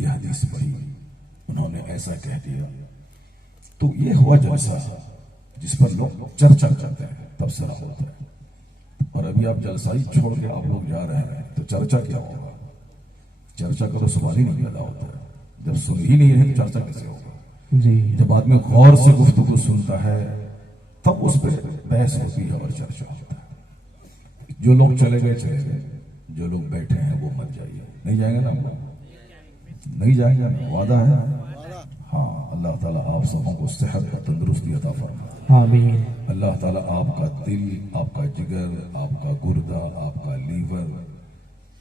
यह हदीस पढ़ी, उन्होंने ऐसा कह दिया, तो ये हुआ जलसा जिस पर लोग चर्चा करते हैं, तबसरा होता है। और अभी आप जलसा ही छोड़ के आप लोग जा रहे हैं तो चर्चा क्या होगा? चर्चा का तो सवाल ही नहीं पैदा होता है। जब सुन ही नहीं है तो चर्चा कैसे होगा जी? जब आदमी गौर से गुफ्तगू सुनता है तब उस पर बहस होती है और चर्चा होता है। जो लोग चले गए चले गए, जो लोग बैठे हैं वो मत जाइए। नहीं जाएंगे ना? नहीं जाएंगे ना? वादा है? हाँ, अल्लाह ताला आप सबों को सेहत और तंदुरुस्ती अता फरमाए। आमीन। अल्लाह ताला आपका दिल, आपका जिगर, आपका गुर्दा, आपका लीवर,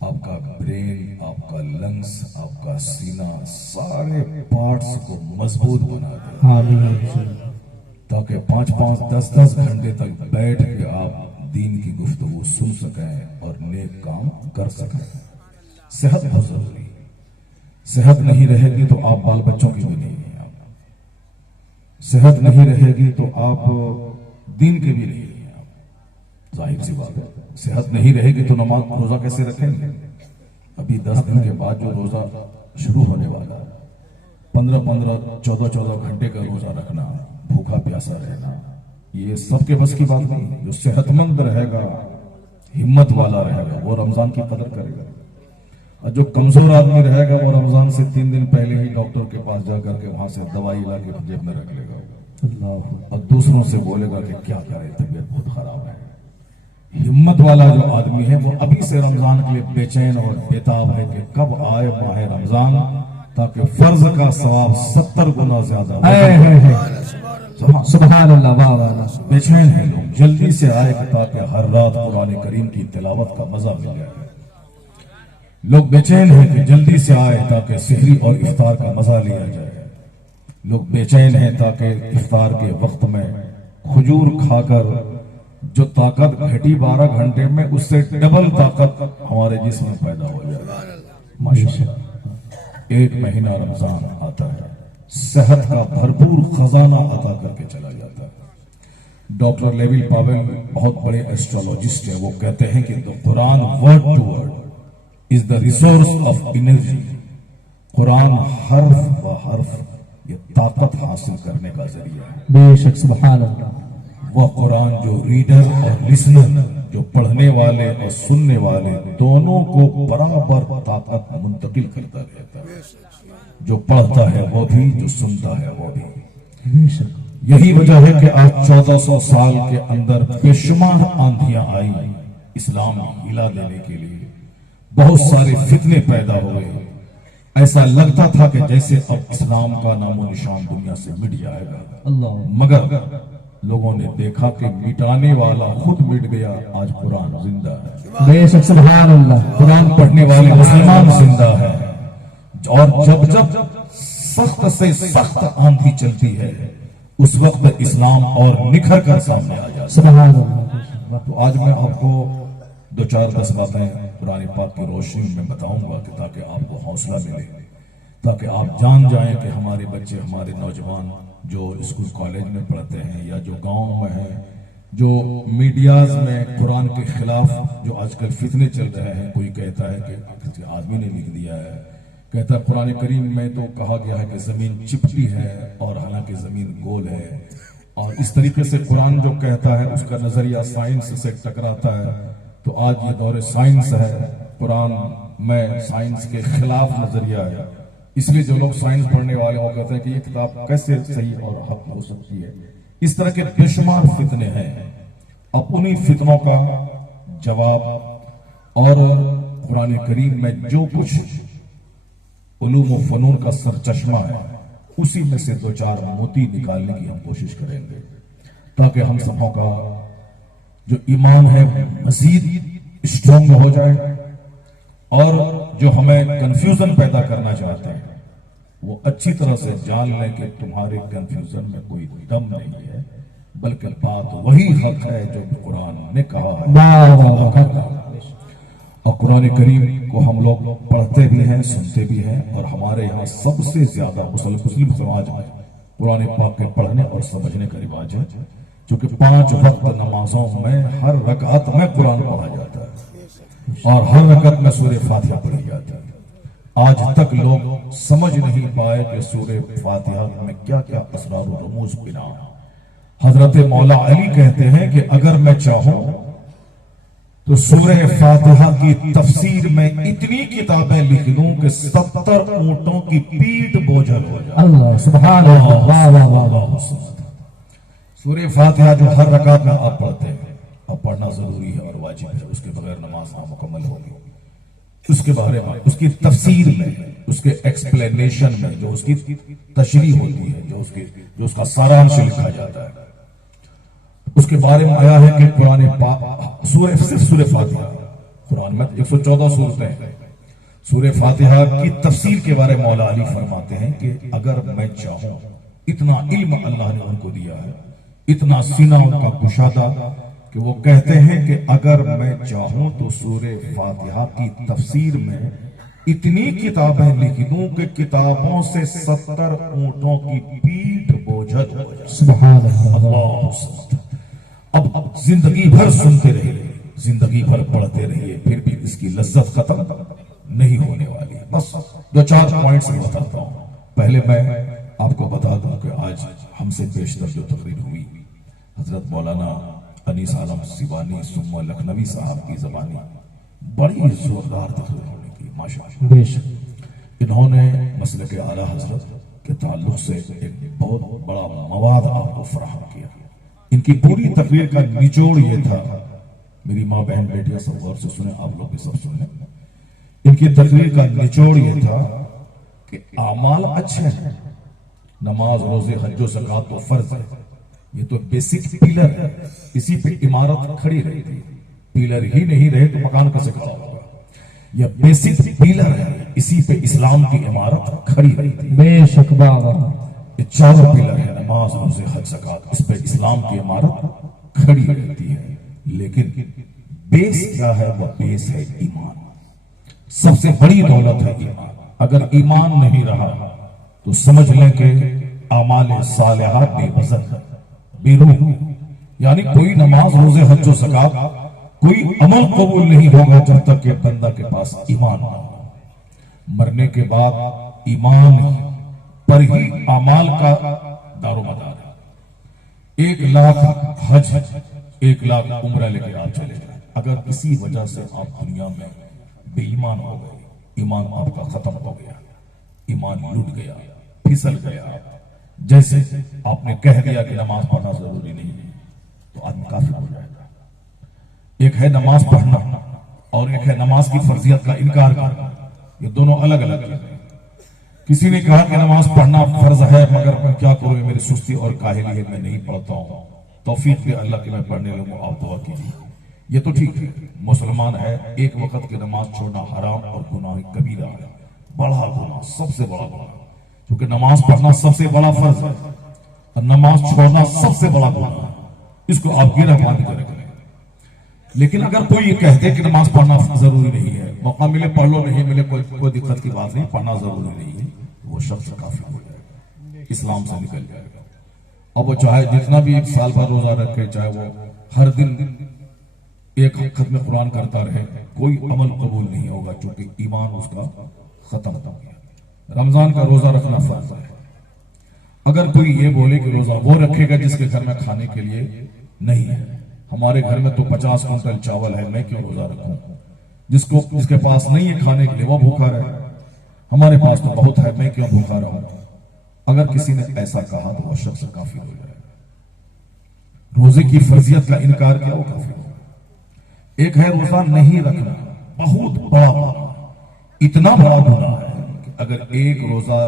आपका ब्रेन, आपका लंग्स, आपका सीना, सारे पार्ट्स को मजबूत बना दे। आमीन। ताकि 5-5, 10-10 घंटे तक बैठ के आप दीन की गुफ्तगू सुन सकें और नेक काम कर सकें। सेहत बहुत जरूरी है। सेहत नहीं रहेगी तो आप बाल बच्चों की भी नहीं है। सेहत नहीं रहेगी तो आप दीन के भी नहीं है। जाहिर सी बात है, सेहत नहीं रहेगी तो नमाज रोजा कैसे रखेंगे? अभी 10 दिन के बाद जो रोजा शुरू होने वाला है, 15-15, 14-14 घंटे का रोजा रखना, भूखा प्यासा रहना, ये सबके बस की बात नहीं। जो सेहतमंद रहेगा, हिम्मत वाला रहेगा, वो रमजान की कदर करेगा। और जो कमजोर आदमी रहेगा वो रमजान से 3 दिन पहले ही डॉक्टर के पास जाकर के वहां से दवाई ला के जेब में रख लेगा और दूसरों से बोलेगा कि क्या करे, तबीयत बहुत खराब है। हिम्मत वाला जो आदमी है वो अभी से रमजान के लिए बेचैन और बेताब है कि कब आए माह रमजान, ताकि फर्ज का सवाब 70 गुना ज्यादा। सुभान अल्लाह। बेचैन है लोग, जल्दी से आए ताकि हर रात कुरान करीम की तिलावत का मजा मिल जाए। लोग बेचैन हैं कि जल्दी से आए ताकि सहरी और इफ्तार का मजा लिया जाए। लोग बेचैन हैं ताकि इफ्तार के वक्त में खजूर खाकर जो ताकत घटी 12 घंटे में, उससे डबल ताकत हमारे जिस्म में पैदा हो जाए। माशाअल्लाह, 1 महीना रमजान आता है, सेहत का भरपूर खजाना अता करके चला जाता है। डॉक्टर लेविल पावेल बहुत बड़े एस्ट्रोलॉजिस्ट हैं, वो कहते हैं कि the Quran word to word is the resource of energy. Quran हर्फ व हर्फ ये ताकत हासिल करने का जरिया है। बेशक, सुभान अल्लाह। वह कुरान जो रीडर और लिसनर, जो पढ़ने वाले और सुनने वाले दोनों को बराबर ताकत मुंतकिल करता रहता है। जो पढ़ता है वो भी, जो सुनता है वो भी। यही वजह है कि आज 1400 साल के अंदर बेशुमार आंधियां आई इस्लाम हिला देने के लिए। बहुत सारे फितने पैदा हुए। ऐसा लगता था कि जैसे अब इस्लाम का नामो निशान दुनिया से मिट जाएगा, मगर लोगों ने देखा कि मिटाने वाला खुद मिट गया। आज कुरान जिंदा है। बेशक, सुभान अल्लाह। कुरान पढ़ने वाले मुसलमान जिंदा है। और जब जब सख्त से सख्त आंधी चलती है उस वक्त इस्लाम और निखर कर सामने आ जाता है। सुभान अल्लाह। तो आज मैं आपको 2-4-10 बातें कुरान पाक की रोशनी में बताऊंगा कि ताकि आपको हौसला मिले, ताकि आप जान जाएं कि हमारे बच्चे, हमारे नौजवान जो स्कूल कॉलेज में पढ़ते हैं या जो गांव में हैं, जो मीडियाज में कुरान के खिलाफ जो आजकल फितने चल रहे हैं। कोई कहता है कि किसी आदमी ने लिख दिया है, कहता है कुरान करीम में तो कहा गया है कि जमीन चिपटी है और हालांकि जमीन गोल है। और इस तरीके से कुरान जो कहता है उसका नजरिया साइंस से टकराता है। तो आज ये दौरे साइंस है, कुरान में साइंस के खिलाफ नजरिया है। इसलिए जो लोग साइंस पढ़ने वाले वो कहते हैं कि ये किताब कैसे सही और हक हो सकती है। इस तरह के बेशुमार फितने हैं। अब उन्हीं फितनों का जवाब और कुरान करीम में जो कुछ उलूम व फनून का सरचश्मा है उसी में से 2-4 मोती निकालने की हम कोशिश करेंगे, ताकि हम सबों का जो ईमान है मजीद स्ट्रॉन्ग हो जाए और जो हमें कंफ्यूजन पैदा करना चाहते हैं वो अच्छी तरह से जान लें कि तुम्हारे कंफ्यूजन में कोई दम नहीं है, बल्कि बात वही हक है जो कुरान ने कहा है। और कुरान करीम को हम लोग पढ़ते भी हैं, सुनते भी हैं। और हमारे यहाँ सबसे ज्यादा मुस्लिम समाज में कुरान पाक के पढ़ने और समझने का रिवाज है, क्योंकि 5 वक्त नमाजों में हर रकात में कुरान पढ़ा जाता है और हर रकात में सूरह फातिहा पढ़ी जाती है। आज तक लोग समझ नहीं पाए कि सूरह फातिहा में क्या क्या असरार और रमूज बिना। हजरत मौला अली कहते हैं कि अगर मैं चाहूं तो सूरह फातिहा की तफसीर में इतनी किताबें लिख दूं कि 70 ऊंटों की पीठ बोझल हो जाए। अल्लाह सुभान अल्लाह, वाह वाह वाह वाह। सूरह फातिहा जो हर रकात में आप पढ़ते हैं, अब पढ़ना जरूरी है और वाजिब है, उसके बगैर नमाज नामुकम्मल होगी। उसके बारे में, उसकी तफसीर में, उसके एक्सप्लेनेशन में, जो उसकी तशरीह होती है, जो उसका सारांश लिखा जाता है, उसके बारे में आया है कि कुरान सिर्फ सूरह फातिहा, कुरान में 114 सूरतें हैं। सूरह फातिहा की तफसीर के बारे में मौला अली फरमाते हैं कि अगर मैं चाहूं, इतना इल्म अल्लाह ने उनको दिया है, इतना सीना उनका कुशादा, कि वो कहते हैं कि अगर मैं चाहूं तो सूरह फातिहा की तफसीर में इतनी किताबें लिख दूं कि किताबों से 70 ऊंटों की पीठ बोझल हो जाए। सुभान अल्लाह। अब जिंदगी भर सुनते रहिए, जिंदगी भर पढ़ते रहिए, फिर भी इसकी लज्जत खत्म नहीं होने वाली। बस 2-4 पॉइंट्स बताता हूं। पहले मैं आपको बता दूं कि आज हमसे पेशतर जो तकरीर हुई, हजरत मौलाना अनीस आलम सिवानी सुम्मा लखनवी साहब की जबानी बड़ी जोरदार तकरीर होने की, माशाअल्लाह। इन्होंने मसले के आला हजरत के ताल्लुक से एक बहुत बड़ा मवाद आपको फराहम किया। इनकी पूरी तकरीर का निचोड़ ये था, मेरी माँ बहन बेटियां सब गौर से सुने, आप लोग भी सब सुने। इनकी तकरीर का निचोड़ ये था कि आमाल अच्छे हैं, नमाज रोजे हज ज़कात तो फर्ज है, ये तो बेसिक पिलर है, इसी पे इमारत खड़ी रहती है। पिलर ही नहीं रहे तो मकान कैसे खड़ा होगा? यह बेसिक पिलर है, इसी पे इस्लाम की इमारत खड़ी रहती है। बेशक बाबा, ये चारों पिलर है, नमाज रोजे हज ज़कात, इस पे इस्लाम की इमारत खड़ी रहती है। लेकिन बेस क्या है? वह बेस है ईमान। सबसे बड़ी दौलत है ईमान। अगर ईमान नहीं रहा तो समझ लें कि आमाल सालिहा बेवज़न है, बेरूह। यानी कोई नमाज रोजे हज व ज़कात, कोई अमल कबूल नहीं होगा जब तक कि बंदा के पास ईमान ना हो। मरने के बाद ईमान पर ही अमाल का दारोमदार है। 1 लाख हज, 1 लाख उम्रा लेकर आप चले जाए, अगर किसी वजह से आप दुनिया में बेईमान हो गए, ईमान आपका खत्म हो गया, ईमान लूट गया, फिसल गया, जैसे आपने कह दिया कि नमाज पढ़ना जरूरी नहीं है, तो आदमी काफिर हो जाएगा। एक है नमाज पढ़ना और एक है नमाज की फर्जियत का इनकार करना। ये दोनों अलग अलग चीजें हैं। किसी ने कहा कि नमाज पढ़ना फर्ज है, मगर मैं क्या करूं, मेरी सुस्ती और काहिली है, मैं नहीं पढ़ता हूं, तौफीक दे अल्लाह की मैं पढ़ने लगूं, आप दुआ कीजिए। ये तो ठीक है, मुसलमान है, एक वक्त की नमाज छोड़ना हराम और गुनाह कबीरा है, बड़ा गुनाह, सबसे बड़ा गुनाह, क्योंकि नमाज पढ़ना सबसे बड़ा फर्ज है और नमाज छोड़ना सबसे बड़ा गुनाह है। इसको आप गिरफ्तार करें। लेकिन अगर कोई ये कहते कि नमाज पढ़ना जरूरी नहीं है, मौका मिले पढ़ लो, नहीं मिले कोई दिक्कत की बात नहीं, पढ़ना जरूरी नहीं है, वो शख्स काफिर हो जाएगा, इस्लाम से निकल जाएगा। अब वो चाहे जितना भी 1 साल भर रोजा रखे, चाहे वो हर दिन एक खत्म कुरान करता रहे, कोई अमल कबूल नहीं होगा, क्योंकि ईमान उसका खत्म हो गया। रमजान का रोजा रखना फर्ज है। अगर कोई ये बोले कि रोजा वो रखेगा जिसके घर में खाने के लिए नहीं है, हमारे घर में तो 50 कुंटल चावल है, मैं क्यों रोजा रखूं? जिसके पास नहीं है खाने के लिए वो भूखा रहे, हमारे पास तो बहुत है, मैं क्यों भूखा रहूं? अगर किसी ने ऐसा कहा तो वह शख्स काफिर हो जाएगा। रोजे की फर्जियत का इनकार किया, वो काफिर हो। एक है रोजा नहीं रखना, बहुत बड़ा गुनाह, इतना बड़ा गुनाह है कि अगर एक रोजा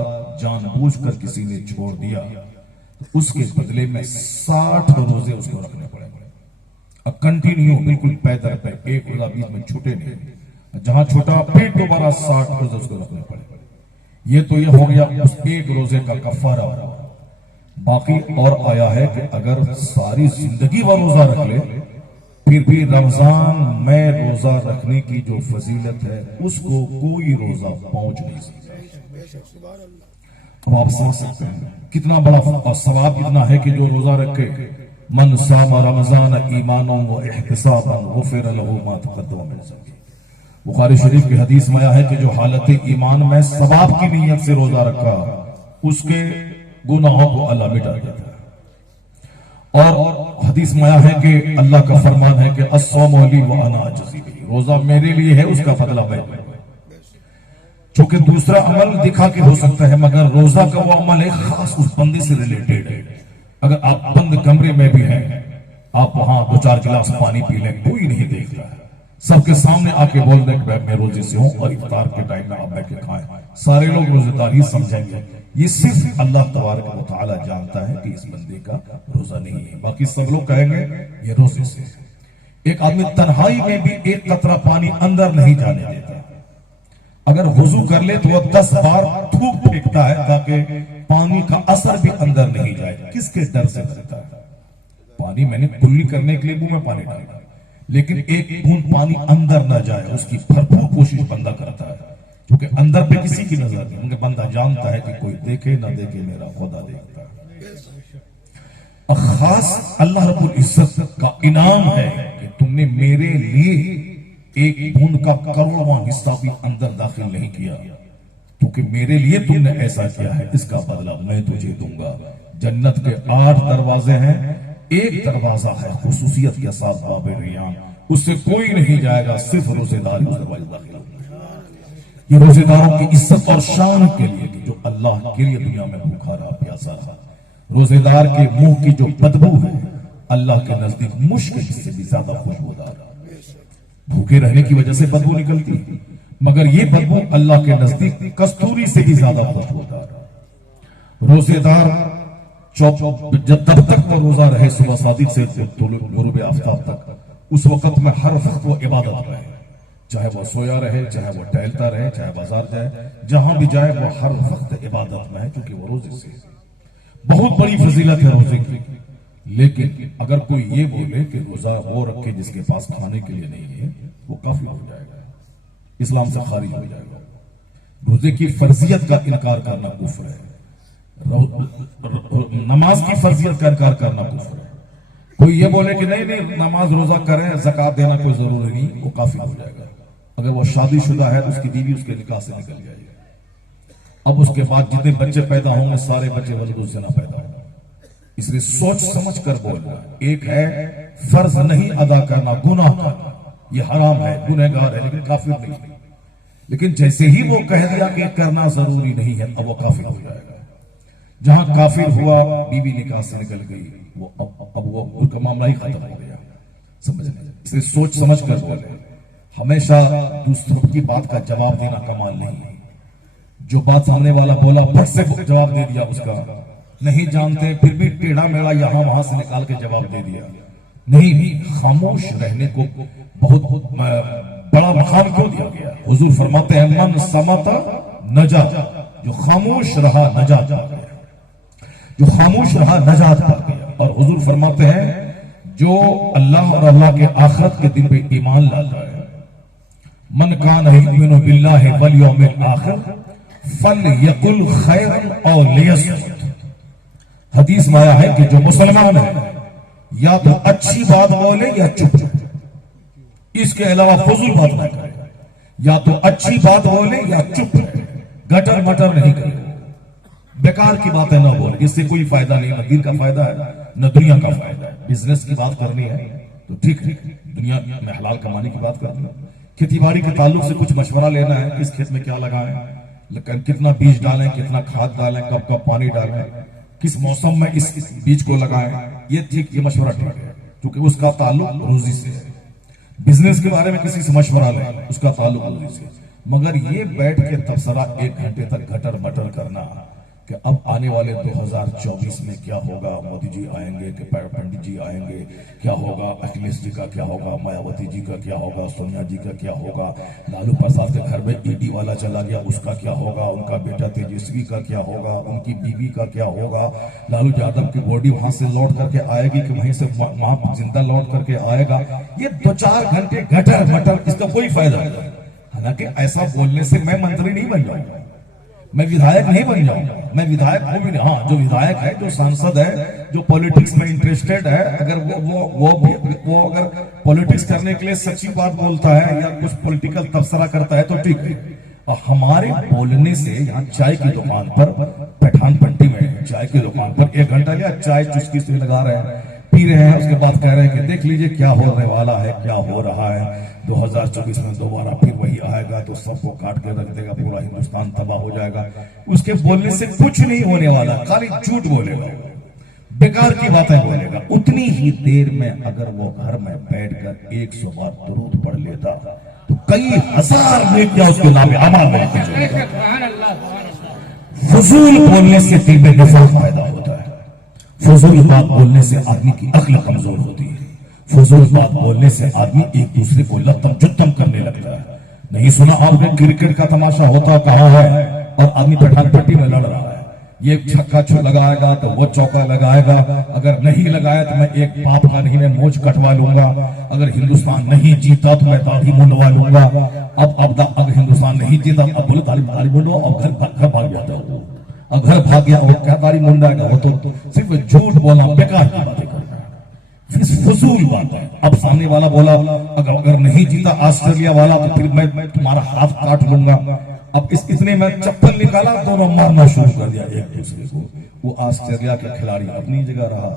जानबूझकर किसी ने छोड़ दिया तो उसके बदले में 60 रोजे उसको रखने पड़ेंगे, और कंटिन्यू, बिल्कुल पैदल पे, एक रोजा बीच में छूटे नहीं, जहां छोटा फिर दोबारा 60 रोजे उसको रखने पड़ेंगे। ये तो ये हो गया उस एक रोजे का कफारा। बाकी और आया है कि अगर सारी जिंदगी वह रोजा रख ले, फिर भी रमजान में रोजा रखने की जो फजीलत है उसको कोई रोजा पहुंच नहीं सकता। अब आप समझ सकते हैं कितना बड़ा सवाब कितना है कि जो रोजा रखे, मन सामा रमजान ईमानों व इहतिसाबन गुफिर लहू मा तक़द्दम मिन ज़ंबी। बुखारी शरीफ की हदीस में आया है कि जो हालत ईमान में सवाब की नीयत से रोजा रखा उसके गुनाहों को अल्लाह मिटा देता है। और हदीस में आया है कि अल्लाह का फरमान है कि अस्सौमु ली व अना अजज़ी बिही, रोजा मेरे लिए है, उसका बदला मैं दूंगा। चूंकि दूसरा अमल दिखा के हो सकता है, मगर रोजा का वो अमल है खास उस बंदे से रिलेटेड है। अगर आप बंद कमरे में भी हैं, आप वहां 2-4 गिलास पानी पी लें, कोई नहीं देखता है, सबके सामने आके बोल दें कि मैं रोजे से हूं और इफ्तार के टाइम में आप बैठ के खाएं, सारे लोग रोजेदार ही समझेंगे। ये सिर्फ अल्लाह तबारक व तआला जानता है कि इस बंदे का रोजा नहीं है, बाकी सब लोग कहेंगे ये रोजे से है। एक आदमी तन्हाई में भी एक कतरा पानी अंदर नहीं जाने देता, अगर वुजू कर ले तो वह 10 बार थूक फेंकता है ताकि पानी का असर भी अंदर नहीं जाए। किसके डर से करता है? पानी मैंने कुल्ली करने के लिए मुंह में पानी डाला, लेकिन एक बूंद पानी अंदर ना जाए उसकी भरपूर कोशिश बंदा करता है, क्योंकि अंदर पे किसी की नजर नहीं, उनके बंदा जानता है कि कोई देखे ना देखे मेरा खुदा देखता है। खास अल्लाह रब्बुल इज्जत का इनाम है कि तुमने मेरे लिए एक बूंद का करोड़वां हिस्सा भी अंदर दाखिल नहीं किया, क्योंकि मेरे लिए तुमने ऐसा किया है, इसका बदला मैं तुझे दूंगा। जन्नत के 8 दरवाजे हैं, एक दरवाजा है खुसूसियत के साथ बाबे रियान, उससे कोई नहीं जाएगा, सिर्फ रोजेदार उस दरवाजे दाखिल होंगे। ये रोजेदारों की इज्जत और शान के लिए कि जो अल्लाह के लिए दुनिया में भूखा रहा, प्यासा रहा। रोजेदार के मुंह की जो बदबू है अल्लाह के नजदीक मुश्क से भी ज्यादा खुशबूदार। भूखे रहने की वजह से बदबू निकलती, मगर ये बदबू अल्लाह के नजदीक कस्तूरी से भी ज्यादा खुशबूदार। रोजेदार जब तब तक वो रोजा रहे, सुबह सादिक से गुरूब आफ्ताब तक, उस वक्त में हर वक्त वो इबादत रहे, चाहे वो सोया रहे, चाहे वो टहलता रहे, चाहे बाजार जाए, जहां भी जाए वो हर वक्त इबादत में है, क्योंकि वो रोजे से बहुत बड़ी फजीलत है रोजे की। लेकिन अगर कोई ये बोले कि रोजा वो रखे जिसके पास खाने के लिए नहीं है, वो काफिर हो जाएगा, इस्लाम से खारिज हो जाएगा। रोजे की फर्जियत का इनकार करना कुफ्र है, नमाज की फर्जियत का इनकार करना कुफ्र है। कोई ये बोले कि नहीं नहीं नमाज रोजा करें, ज़कात देना कोई जरूरी नहीं, वो काफिर हो जाएगा। अगर वो शादीशुदा है तो उसकी बीवी उसके निकाह से निकल जाएगी, अब उसके बाद जितने बच्चे पैदा होंगे सारे बच्चे वल्द ज़िना पैदा होंगे। इसलिए सोच समझ कर बोलना। एक है फर्ज नहीं अदा करना, गुनाह करना, ये हराम है, गुनहगार है, लेकिन काफिर नहीं। लेकिन जैसे ही वो कह दिया कि करना जरूरी नहीं है, अब वो काफिर हो जाएगा। जहां काफिर हुआ, बीवी निकाह से निकल गई, वो अब वो उनका मामला ही खत्म हो गया। समझ लें, इसलिए सोच समझ कर बोले। हमेशा दूसरों की बात का जवाब देना कमाल नहीं है। जो बात सामने वाला बोला फट से जवाब दे दिया, उसका नहीं जानते फिर भी टेढ़ा मेढ़ा यहां वहां से निकाल के जवाब दे दिया। नहीं, खामोश रहने को बहुत बड़ा मकाम क्यों दिया गया? हुजूर फरमाते हैं मन समता नजा, जो खामोश रहा नजात पा गया, जो खामोश रहा नजात पा गया। और हुजूर फरमाते हैं जो अल्लाह और अल्लाह के आखिरत के दिन पे ईमान लाता है, मन कान युमिनु बिल्लाहि वल यौमिल आखिर फलयकुल खैरन औ लियसमुत। हदीस में आया है कि जो मुसलमान है या तो अच्छी बात बोले या चुप, इसके अलावा फजूल बात ना करे। या तो अच्छी बात बोले या चुप रहे, गटर मटर नहीं करे, बेकार की बातें ना बोले, इससे कोई फायदा नहीं, न दीन का फायदा है न दुनिया का फायदा है। बिजनेस की बात करनी है तो ठीक है, दुनिया में हलाल कमाने की बात करनी है। खेती के ताल्लुक से कुछ मशवरा लेना है, किस खेत में क्या लगाएं, कितना बीज डालें, कितना खाद डालें, कब कब पानी डालें, किस मौसम में इस बीज को लगाएं, ये ठीक, ये मशवरा ठीक है, क्योंकि उसका ताल्लुक रोजी से है। बिजनेस के बारे में किसी से मशवरा लें, उसका ताल्लुक रोजी से। मगर ये बैठ के तबसरा 1 घंटे तक घटर मटर करना कि अब आने वाले 2024 में क्या होगा, मोदी जी आएंगे कि पंडित जी आएंगे, क्या होगा, अखिलेश जी का क्या होगा, मायावती जी का क्या होगा, सोनिया जी का क्या होगा, लालू प्रसाद के घर में ईडी वाला चला गया, उसका क्या होगा, उनका बेटा तेजस्वी का क्या होगा, उनकी बीवी का क्या होगा, लालू यादव की बॉडी वहां से लौट करके आएगी कि वहीं से वहां जिंदा लौट करके आएगा। ये 2-4 घंटे घटर मटर, इसका कोई फायदा नहीं। हालांकि ऐसा बोलने से मैं मंत्री नहीं बन जाऊंगा, मैं विधायक नहीं बन जाऊंगा, मैं विधायक हूं भी नहीं। हाँ, जो विधायक है, जो सांसद है, जो पॉलिटिक्स में इंटरेस्टेड है, अगर वो अगर पॉलिटिक्स करने के लिए सच्ची बात बोलता है या कुछ पॉलिटिकल तबसरा करता है तो ठीक है। और हमारे बोलने से यहाँ चाय की दुकान पर, पठान पट्टी में चाय की दुकान पर 1 घंटा लिया, चाय चुस्की से लगा रहे हैं, पी रहे हैं, उसके बाद कह रहे हैं कि देख लीजिए क्या होने वाला है, क्या हो रहा है, 2024 में दोबारा फिर वही आएगा तो सबको काट के रख देगा, पूरा हिंदुस्तान तबाह हो जाएगा। उसके बोलने से कुछ नहीं होने वाला, खाली झूठ बोलेगा, बेकार की बातें बोलेगा। उतनी ही देर में अगर वो घर में बैठकर 100 बार दुरूद पढ़ लेता तो कई हजार नेकियां उसके नाम अमल में फजूल बोलने से दिल में नफरत पैदा होता है, फजूल बात बोलने से आदमी की अक्ल कमजोर होती है, फजूल बात बोलने से आदमी एक दूसरे को लत्तम जुत्तम करने लगता है। नहीं सुना आपने क्रिकेट का तमाशा होता कहां है, और आदमी पठान पट्टी में लड़ रहा है, ये छक्का छो लगाएगा तो वो चौका लगाएगा, अगर नहीं लगाया तो मैं एक पाप का नहीं, मैं मोच कटवा लूंगा, अगर हिंदुस्तान नहीं जीता तो मैं दाढ़ी मुंडवा लूंगा। अब अगर हिंदुस्तान नहीं जीता अब बोले दाढ़ी मुंडवा, और घर भाग जाता है, अब घर भाग गया, वो क्या दाढ़ी मुंडाएगा, वो तो सिर्फ झूठ बोलना, बेकार की बातें करना, फजूल बात है। अब सामने वाला बोला अगर नहीं जीता ऑस्ट्रेलिया वाला तो फिर मैं तुम्हारा हाथ काट लूंगा। अब इतने में चप्पल निकाला, दोनों मारना शुरू कर दिया एक दूसरे को। वो ऑस्ट्रेलिया के खिलाड़ी अपनी जगह रहा,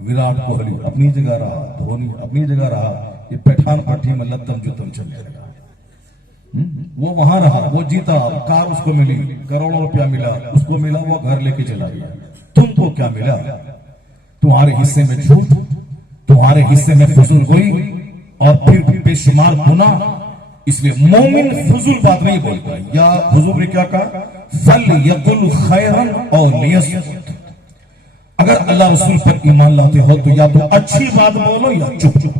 विराट कोहली अपनी जगह रहा, धोनी अपनी जगह रहा, ये पठान पट्टी में लत्तम जुत्तम चल जाएगा। वो वहां रहा, वो जीता, कार उसको मिली, करोड़ों रुपया मिला, उसको मिला, वो घर लेके चला गया। तुमको क्या मिला? तुम्हारे हिस्से में झूठ, तुम्हारे हिस्से में फजूल हुई, और फिर बेशुमार गुना। इसलिए मोमिन फजूल बात नहीं बोलता। या हुजूर ने क्या कहा, फल यकुल खैरन और लियसकुत। अगर अल्लाह रसूल पर ईमान लाते हो तो या तो अच्छी बात बोलो या चुप चुप,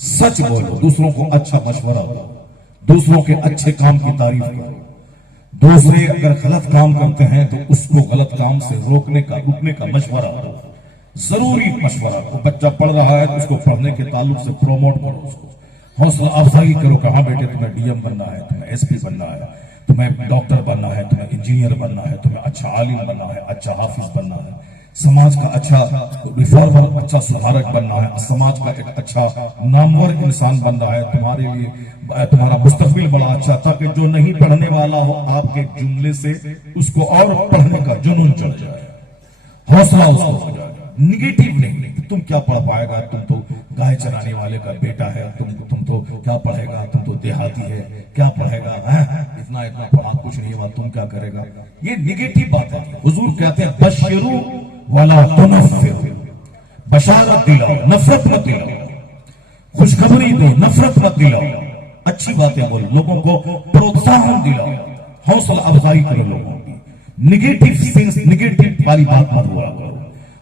सच बोलो, दूसरों को अच्छा मशवरा दो, दूसरों के अच्छे काम की तारीफ करो। दूसरे अगर गलत काम करते हैं तो उसको गलत काम से रुकने का मशवरा दो, जरूरी मशवरा दो। बच्चा पढ़ रहा है तो उसको पढ़ने के ताल्लुक से प्रोमोट करो, उसको हौसला अफजाई करो। कहां बेटे तुम्हें डीएम बनना है, तुम्हें एसपी बनना है, तुम्हें डॉक्टर बनना है, तुम्हें इंजीनियर बनना है, तुम्हें अच्छा आलिम बनना है, अच्छा हाफिज बनना है, समाज का अच्छा रिफॉर्मर, अच्छा सुधारक बनना है, समाज का एक अच्छा नामवर इंसान बनना है। तुम्हारे लिए तुम्हारा मुस्तकबिल बड़ा अच्छा, ताकि जो नहीं पढ़ने वाला हो आपके जुमले से उसको और पढ़ने का जुनून चढ़ जाए, हौसला उसको हो जाए। निगेटिव नहीं, तुम क्या पढ़ पाएगा, तुम तो गाय चराने वाले का बेटा है, तुम तो क्या पढ़ेगा, तुम तो देहाती है, क्या पढ़ेगा, इतना पढ़ा कुछ नहीं हुआ, तुम क्या करेगा। ये निगेटिव बात है। हुजूर कहते हैं बशरू वाला तुनफ्फिरू, बशारत दिलाओ, नफरत मत दिलाओ, खुशखबरी दो, नफरत मत दिलाओ, अच्छी बातें बोलो, लोगों को प्रोत्साहन दिलाओ, हौसला अफजाई करो लोगों की। निगेटिव वाली बात मत बोला करो,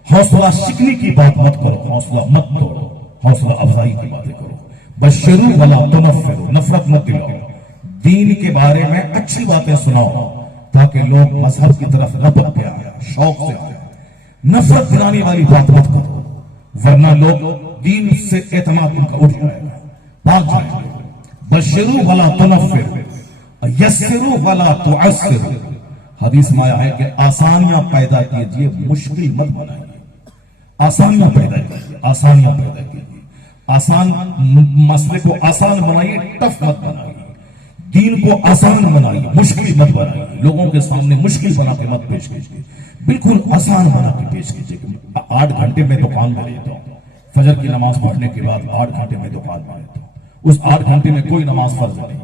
हौसला शिकने की बात मत करो, हौसला मत तोड़ो, हौसला अफजाई की बातें करो। बशरू वला तुनफ्फिरू, नफरत मत दिलाओ, दीन के बारे में अच्छी बातें सुनाओ ताकि लोग मजहब की तरफ लपक के आए, शौक से आए। नफरत दिलाने वाली बात मत करो, वरना लोग दीन से एतमाद उनका उठ जाएगा, भाग जाएंगे। बशरू वला तुनफ्फिरू, यस्सिरू वला तुअस्सिरू। हदीस में आया है कि आसानियां पैदा कीजिए, मुश्किल मत बनाइए। आसानियां पैदा कीजिए, आसानियां पैदा कीजिए, आसान मसले को आसान बनाइए, टफ मत बनाइए। दीन को आसान बनाइए, मुश्किल मत बनाइए। लोगों के सामने मुश्किल बना के मत पेश कीजिए, बिल्कुल आसान बना के पेश कीजिए। 8 घंटे में दुकान में रहता हूं, फजर की नमाज पढ़ने के बाद 8 घंटे में दुकान में रहता हूं। उस 8 घंटे में कोई नमाज फर्ज नहीं,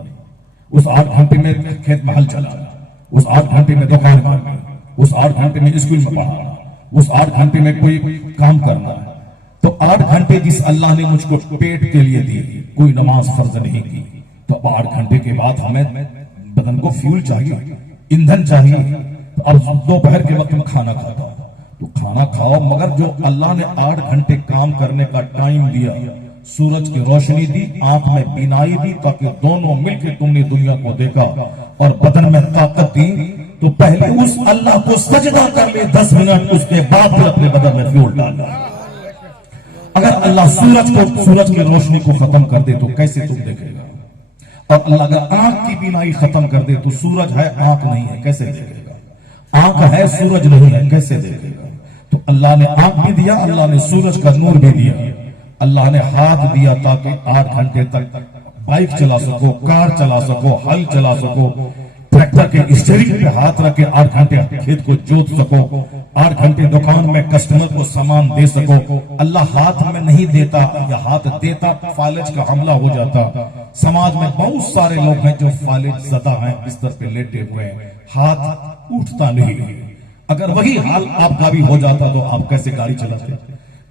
उस 8 घंटे में खेत में हल चलाना, उस 8 घंटे में दुकान करना, उस 8 घंटे में स्कूल में पढ़ाना, उस 8 घंटे में कोई काम करना है। तो 8 घंटे जिस अल्लाह ने मुझको पेट के लिए दिए, कोई नमाज फर्ज नहीं की, तो 8 घंटे के बाद हमें बदन को फ्यूल चाहिए, ईंधन चाहिए। तो अब दोपहर के वक्त में खाना खाता हूं, तो खाना खाओ, मगर जो अल्लाह ने 8 घंटे काम करने का टाइम दिया, सूरज की रोशनी दी, आंख में बीनाई दी, ताकि दोनों मिलकर तुमने दुनिया को देखा और बदन में ताकत दी, तो पहले उस अल्लाह को सजदा कर ले 10 मिनट, उसके बाद फिर अपने बदन में फ्यूल डालना। अगर अल्लाह सूरज की रोशनी को खत्म कर दे तो कैसे तुम देखेगा? और अल्लाह अगर आंख की बीमारी खत्म कर दे तो सूरज है आंख नहीं है कैसे देखेगा, आंख है सूरज नहीं है कैसे देखेगा। तो अल्लाह ने आंख भी दिया, अल्लाह ने सूरज का नूर भी दिया, अल्लाह ने हाथ दिया ताकि 8 घंटे तक बाइक चला सको, कार चला सको, हल चला सको, ट्रैक्टर के स्टीयरिंग पे हाथ रख के 8 घंटे खेत को जोत सको, 8 घंटे दुकान में कस्टमर को सामान दे सको। अल्लाह हाथ में नहीं देता, या हाथ देता फालिज का हमला हो जाता। समाज में बहुत सारे लोग हैं जो फालिज ज़दा हैं, बिस्तर पे लेटे हुए हैं, हाथ उठता नहीं। अगर वही हाल आपका भी हो जाता तो आप कैसे गाड़ी चलाते,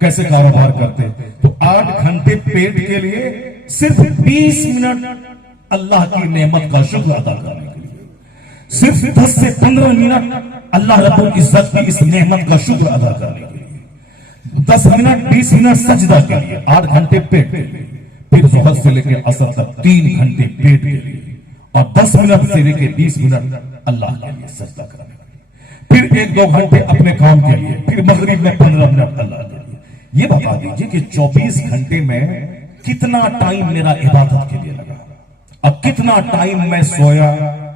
कैसे कारोबार करते। तो 8 घंटे पेट के लिए सिर्फ 20 मिनट अल्लाह की नेमत का शुक्र अदा करने के लिए, सिर्फ 10 से 15 मिनट अल्लाह रब्बुल इज्जत की इस नेमत का शुक्र अदा करने के लिए, 10 मिनट 20 मिनट सजदा के लिए, 8 घंटे पेट के लिए, फिर ज़ोहर से लेकर असर तक 3 घंटे पेट के लिए, और 10 मिनट से लेकर 20 मिनट अल्लाह के लिए सजदा करने के लिए, फिर 1-2 घंटे अपने काम के लिए, फिर मगरिब में 15 मिनट अल्लाह के लिए। ये बता दीजिए कि 24 घंटे में कितना टाइम मेरा इबादत के लिए लगा, अब कितना टाइम मैं सोया,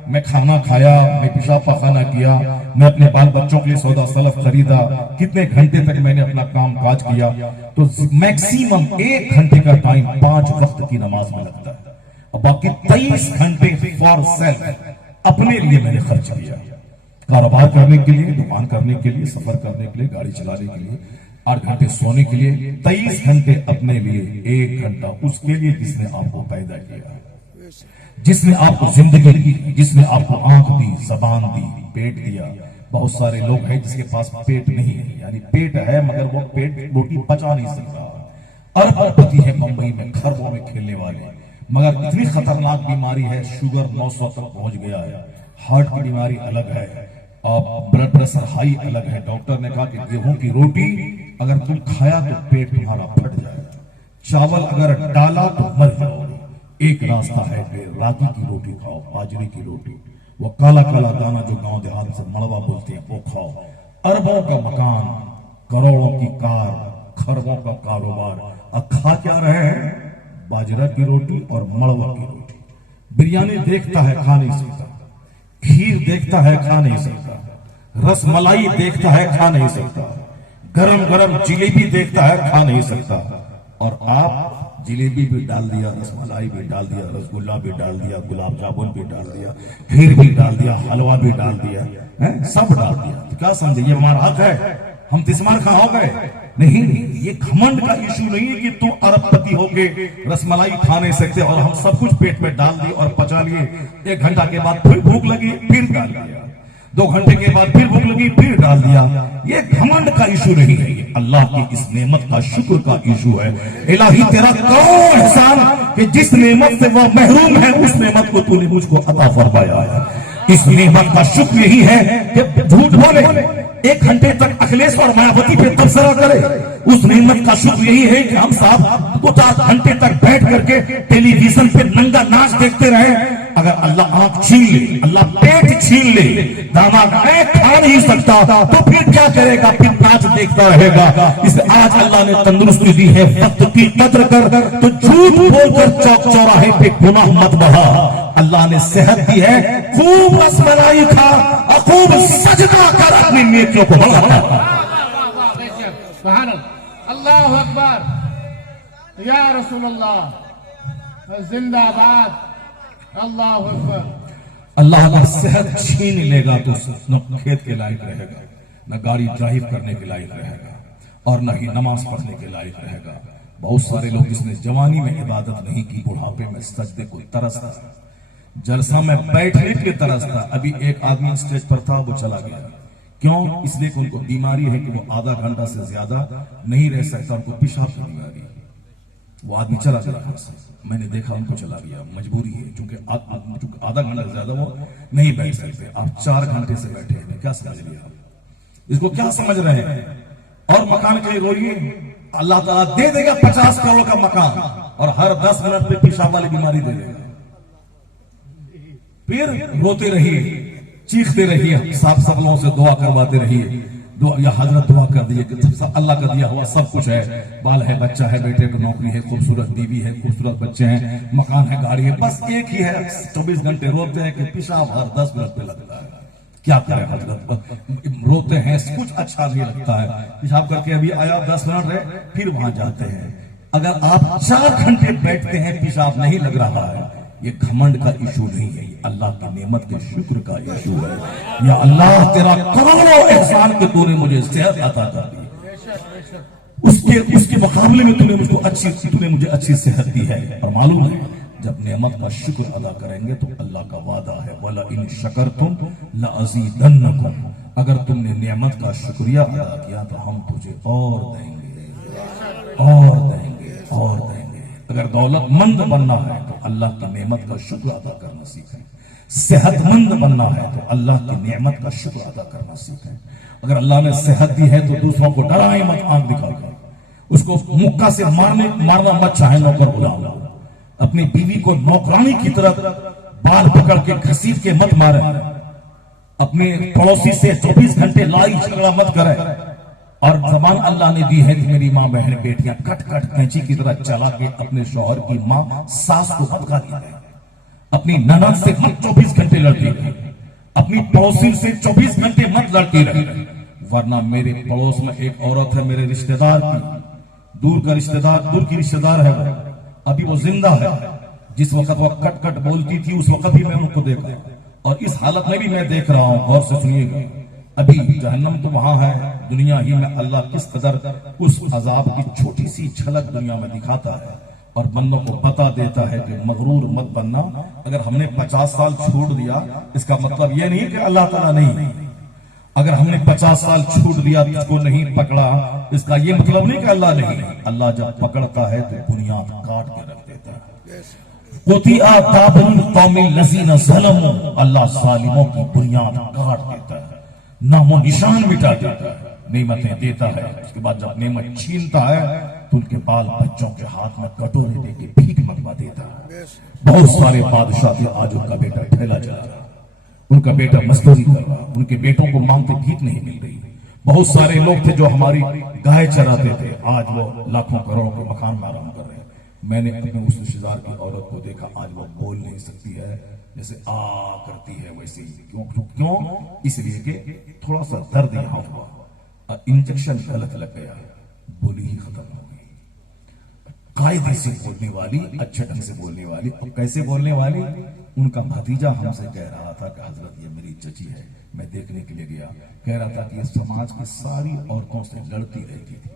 मैं खाना खाया, मैं पेशाब पाखाना किया, मैं अपने बाल बच्चों के लिए सौदा सलफ खरीदा, कितने घंटे तक मैंने अपना काम काज किया। तो मैक्सिमम 1 घंटे का टाइम 5 वक्त की नमाज में लगता है, और बाकी 23 घंटे फॉर सेल्फ, अपने लिए मैंने खर्च किया, कारोबार करने के लिए, दुकान करने के लिए, सफर करने के लिए, गाड़ी चलाने के लिए, 8 घंटे सोने के लिए, 23 घंटे अपने लिए, 1 घंटा उसके लिए जिसने आपको पैदा किया, जिसने आपको जिंदगी दी, जिसने आपको आंख दी, जबान दी, पेट दिया। बहुत सारे लोग हैं जिसके पास पेट नहीं है, यानी पेट है मगर वो पेट रोटी पचा नहीं सकता। अरबपति है मुंबई में, खरबों में खेलने वाले, मगर इतनी खतरनाक बीमारी है, शुगर 900 तक पहुंच गया है, हार्ट की बीमारी अलग है, और ब्लड प्रेशर हाई अलग है। डॉक्टर ने कहा कि गेहूं की रोटी अगर तुम खाया तो पेट तुम्हारा फट जाएगा, चावल अगर डाला तो मर जाओगे। एक रास्ता है कि रागी की रोटी खाओ, बाजरे की रोटी, वो काला काला दाना जो गांव देहात से मड़वा बोलते हैं वो खाओ। अरबों का मकान, करोड़ों की कार, खरबों का कारोबार, अब खा क्या रहे हैं? बाजरा की रोटी और मड़वा की रोटी। बिरयानी देखता है खा नहीं सकता, खीर देखता है खा नहीं सकता, रसमलाई देखता है खा नहीं सकता, गरम गरम जिलेबी देखता है खा नहीं सकता। और आप जिलेबी भी डाल दिया, रसमलाई भी डाल दिया, रसगुल्ला भी डाल दिया, गुलाब जामुन भी डाल दिया, खीर भी डाल दिया, हलवा भी डाल दिया, सब डाल दिया। तो क्या समझे ये हमारा हक है, हम तिस्मार खा हो गए? नहीं, ये घमंड का इशू नहीं है कि तुम अरबपति होके रसमलाई खा नहीं सकते और हम सब कुछ पेट में डाल दिए और पचा लिए। 1 घंटा के बाद फिर भूख लगी, फिर डाल दिया, 2 घंटे के बाद फिर भूख लगी, फिर डाल दिया। ये घमंड का इशू नहीं है, ये अल्लाह की इस नेमत का शुक्र का इशू है। इलाही तेरा कौन एहसान कि जिस नेमत से वह महरूम है उस नेमत को तूने मुझको अता फरमाया है। इस नेमत का शुक्र यही है कि झूठ बोले, 1 घंटे तक अखिलेश और मायावती पे तबसरा करे। उस नेमत का शुक्र यही है कि हम साहब 2-4 घंटे तक बैठ करके टेलीविजन पे नंगा नाच देखते रहे। अगर अल्लाह आंख छीन ले, अल्लाह पेट छीन ले, दामाद खा नहीं सकता तो फिर क्या करेगा? फिर नाच देखता रहेगा। इसे आज अल्लाह ने तंदुरुस्ती दी है, वक्त की कद्र कर, तो झूठ बोलकर चौक चौराहे पे गुनाह मत बहा। अल्लाह ने सेहत दी है, खूब रसमलाई खा और खूब सजदा कर अपनी नेकियों को बढ़ा। अल्लाह अकबर, या रसूलल्लाह, जिंदाबाद, अल्लाह अकबर। अल्लाह अगर सेहत छीन लेगा तो न खेत के लायक रहेगा, न गाड़ी ड्राइव करने के लायक रहेगा, और न ही नमाज पढ़ने के लायक रहेगा। बहुत सारे लोग जिसने जवानी में इबादत नहीं की, बुढ़ापे में सजदे को तरसता, जलसा में बैठने के तरसता। अभी एक आदमी स्टेज पर था, वो चला गया। क्यों? इसलिए कि उनको बीमारी है कि वो आधा घंटा से ज्यादा नहीं रह सकता, उनको पेशाब की बीमारी। वो आदमी चला गया वहां से, मैंने देखा उनको चला गया, मजबूरी है, क्योंकि आधा घंटा से ज्यादा वो नहीं बैठ सकते। आप 4 घंटे से बैठे हैं, क्या समझ लिया आप? इसको क्या समझ रहे हैं? और मकान के लिए रोइए, अल्लाह ताला दे देगा 50 करोड़ का मकान, और हर 10 मिनट में पेशाब वाली बीमारी दे देगा। फिर रोते रहिए, चीखते रहिए, साफ सफलों से दुआ करवाते रहिए। दुआ या हजरत दुआ कर दिए कि अल्लाह का दिया हुआ सब कुछ है, बाल है, बच्चा है, बेटे को नौकरी है, खूबसूरत बीवी है, खूबसूरत बच्चे हैं, मकान है, गाड़ी है, बस एक ही है, 24 घंटे रोते हैं कि पेशाब हर 10 मिनट पे लगता है। क्या करें हजरत, रोते हैं, कुछ अच्छा नहीं लगता है, पेशाब करके अभी आया 10 मिनट रहे फिर वहां जाते हैं। अगर आप 4 घंटे बैठते हैं पेशाब नहीं लग रहा है, ये घमंड का इशू नहीं है, ये अल्लाह की नेमत के शुक्र का इशू है। या अल्लाह तेरा करोड़ों एहसान के तूने मुझे सेहत अता कर दी, उसके मुकाबले में तूने मुझे अच्छी सेहत दी है। और मालूम है जब नेमत का शुक्र अदा करेंगे तो अल्लाह का वादा है, वला इन शकरतुम लअज़ीदन्नकुम, अगर तुमने नेमत का शुक्रिया अदा किया तो हम तुझे और देंगे और देंगे और देंगे। अगर दौलतमंद बनना है तो अल्लाह की नेमत का शुक्र अदा करना सीखें, सेहतमंद बनना है तो अल्लाह की नेमत का शुक्र अदा करना सीखें। अगर अल्लाह ने सेहत दी है तो दूसरों को डराए मत, आंख दिखाकर उसको मुक्का से मारना मत चाहे नौकर गुलाम, अपनी बीवी को नौकरानी की तरह बाल पकड़ के घसीट के मत मारे, अपने पड़ोसी से 24 घंटे लड़ाई झगड़ा मत करे। और जबान अल्लाह ने दी है कि मेरी माँ बहन बेटियां कट कट कैंची की तरह चला के अपने शौहर की माँ सास को मत गाली दे, अपनी ननद से मत 24 घंटे लड़ती रहे, अपनी पड़ोसी से 24 घंटे मत लड़ती रहे, वरना मेरे पड़ोस में एक औरत है, मेरे रिश्तेदार की, दूर की रिश्तेदार है वो, अभी वो जिंदा है, जिस वक्त वो कट कट बोलती थी उस वक्त भी मैं उनको देखा और इस हालत में भी मैं देख रहा हूं, गौर से सुनिएगा। अभी जहन्नम तो वहां है, दुनिया ही में अल्लाह किस कदर उस अजाब की छोटी सी झलक दुनिया में दिखाता है और बंदों को बता देता है कि मगरूर मत बनना। अगर हमने 50 साल छोड़ दिया इसका मतलब यह नहीं कि अल्लाह ताला नहीं, अगर हमने 50 साल छूट दिया इसको नहीं पकड़ा इसका यह मतलब नहीं कि अल्लाह नहीं, अल्लाह जब पकड़ता है तो बुनियाद काट के रख देता है। अल्लाह सालिमों की बुनियाद काट देता है, नामो निशान मिटा देता है, नेमतें देता है, उसके बाद जब नेमत छीनता है तो उनके बाल बच्चों के हाथ में कटोरे देके भीख मंगवा देता है। बहुत सारे बादशाह थे, आज उनका बेटा ठेला चला रहा, उनका बेटा मजदूरी कर रहा, उनके बेटों को मांगते भीख नहीं मिल रही। बहुत सारे लोग थे जो हमारी गाय चराते थे, आज वो लाखों करोड़ों के मकान में आराम कर रहे हैं। मैंने अपने उस रिश्तेदार की औरत को देखा, आज वो बोल नहीं सकती है, जैसे आ करती है वैसे ही। क्यों? इसलिए कि थोड़ा सा दर्द यहां हुआ, इंजेक्शन गलत लग गया, बोली ही खत्म हो गई। कायदे से बोलने वाली, अच्छे ढंग से बोलने वाली, अब कैसे बोलने वाली? उनका भतीजा हमसे कह रहा था कि हजरत ये मेरी चची है, मैं देखने के लिए गया, कह रहा था कि ये समाज की सारी औरतों से लड़ती रहती थी,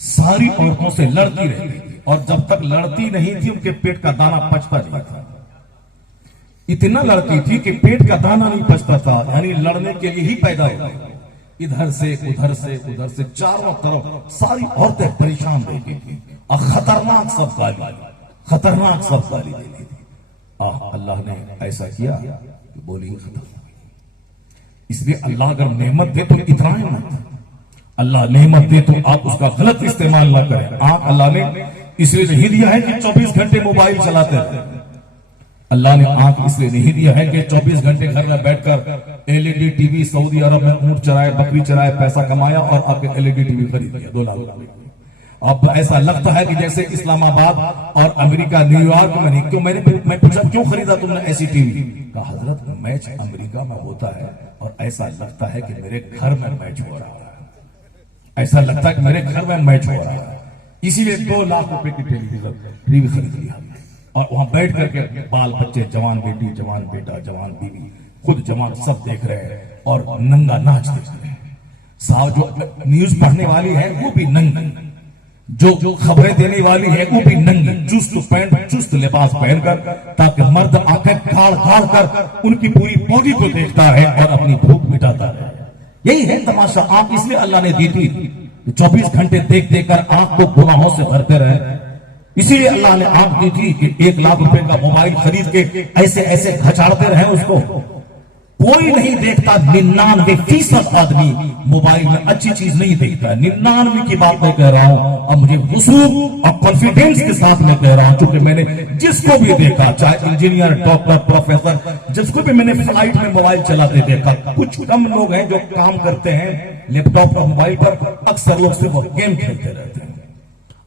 सारी औरतों से लड़ती रहती थी, और जब तक लड़ती नहीं थी उनके पेट का दाना पचता नहीं था। इतना लड़ती थी कि पेट का दाना नहीं पचता था, यानी लड़ने के लिए ही पैदा हुआ। इधर से उधर से उधर से चारों तरफ सारी औरतें परेशान रहती थी और खतरनाक सब गाली देती थी। अल्लाह ने ऐसा किया कि बोली ही खत्म हो गई। इसलिए अल्लाह अगर नेमत दे तो इतराएं मत, अल्लाह नेमत दे तो आप उसका गलत इस्तेमाल ना करें। आंख अल्लाह ने इसलिए नहीं दिया है कि 24 घंटे मोबाइल चलाते रहे, अल्लाह ने आंख इसलिए नहीं दिया है कि 24 घंटे घर में बैठकर एलईडी टीवी, सऊदी अरब में ऊंट चराए, बकरी चराए, पैसा कमाया और आपके एलईडी टीवी खरीद लिया 2 लाख रुपए। अब ऐसा लगता है कि जैसे इस्लामाबाद और अमेरिका, न्यूयॉर्क में नहीं। क्यों? मैं पूछा क्यों खरीदा तुमने ऐसी टीवी? कहा हजरत मैच अमेरिका में होता है और ऐसा लगता है कि मेरे घर में मैच हो रहा है, ऐसा लगता है कि मेरे घर में मैच हो रहा है, इसीलिए 2 लाख रुपए की टीवी खरीद लिया हमने। और वहां बैठ करके बाल बच्चे, जवान बेटी, जवान बेटा, जवान बीवी, खुद जवान, सब देख रहे हैं और नंगा नाच देख रहे हैं। साहब जो न्यूज पढ़ने वाली है वो भी नंगी, जो खबरें देने वाली है वो भी नंगी, चुस्त पैंट, चुस्त लिबास पहनकर, ताकि मर्द आंखें फाड़ फाड़ कर उनकी पूरी बॉडी को देखता है और अपनी भूख मिटाता है। यही है तमाशा। आंख इसलिए अल्लाह ने दी थी 24 घंटे देख देख कर आंख को गुनाहों से भरते रहे, इसीलिए अल्लाह ने आंख दी थी कि 1 लाख रुपए का मोबाइल खरीद के ऐसे ऐसे घचाड़ते रहे उसको। कोई नहीं देखता, 99% आदमी मोबाइल में अच्छी चीज नहीं देखता। 99 की बात मैं कह रहा हूं, और मुझे वसूल और कॉन्फिडेंस के साथ मैं कह रहा हूं, क्योंकि मैंने जिसको भी देखा, चाहे इंजीनियर, डॉक्टर, प्रोफेसर, जिसको भी मैंने फ्लाइट में मोबाइल चलाते देखा। कुछ कम लोग हैं जो काम करते हैं लैपटॉप और मोबाइल पर, अक्सर लोग सिर्फ गेम खेलते रहते हैं।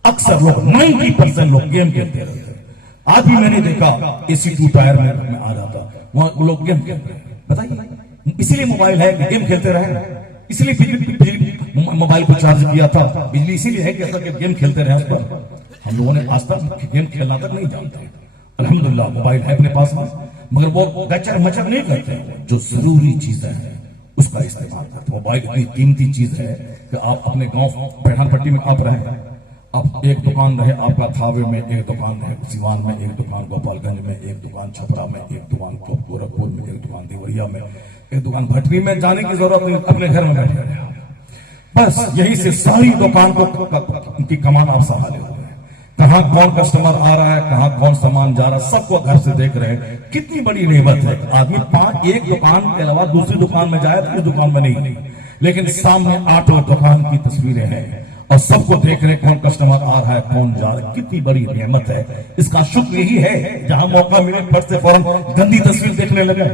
अक्सर लोग 90% लोग गेम खेलते रहते हैं। आज भी मैंने देखा AC2 टायर में मैं आ रहा था, वहां लोग गेम खेल रहे हैं। बताइए, इसीलिए मोबाइल है कि गेम खेलते रहे, इसलिए बिजली मोबाइल को चार्ज किया था, बिजली इसीलिए है कि अगर गेम खेलते रहे उस पर। हम लोगों ने आज तक गेम खेलना तक नहीं जानते। अल्हम्दुलिल्लाह मोबाइल है अपने पास में, मगर वो गचर मचर नहीं करते। जो जरूरी चीजें हैं उसका इस्तेमाल करते। मोबाइल इतनी कीमती चीज है कि आप अपने गांव पैठानपट्टी में आप रहे हैं, अब एक दुकान रहे आपका थावे में, एक दुकान रहे सिवान में, एक दुकान गोपालगंज में, एक दुकान छपरा में, एक दुकान गोरखपुर में, एक दुकान देवरिया में, एक दुकान भटनी में, जाने की जरूरत नहीं, अपने घर में बैठे रहे। बस यही से सारी दुकान को की कमान आप संभाले हुए हैं। कहां कौन कस्टमर आ रहा है, कहां कौन सामान जा रहा है, सबको घर से देख रहे हैं। कितनी बड़ी नेमत है। आदमी एक दुकान के अलावा दूसरी दुकान में जाए तो इस दुकान में नहीं, लेकिन सामने 8 दुकान की तस्वीरें हैं और सबको देख रहे कौन कस्टमर आ रहा है, कौन जा रहा है। कितनी बड़ी नेमत है। इसका शुक्र यही है जहां मौका मिले फट से फौरन गंदी तस्वीर देखने लगे,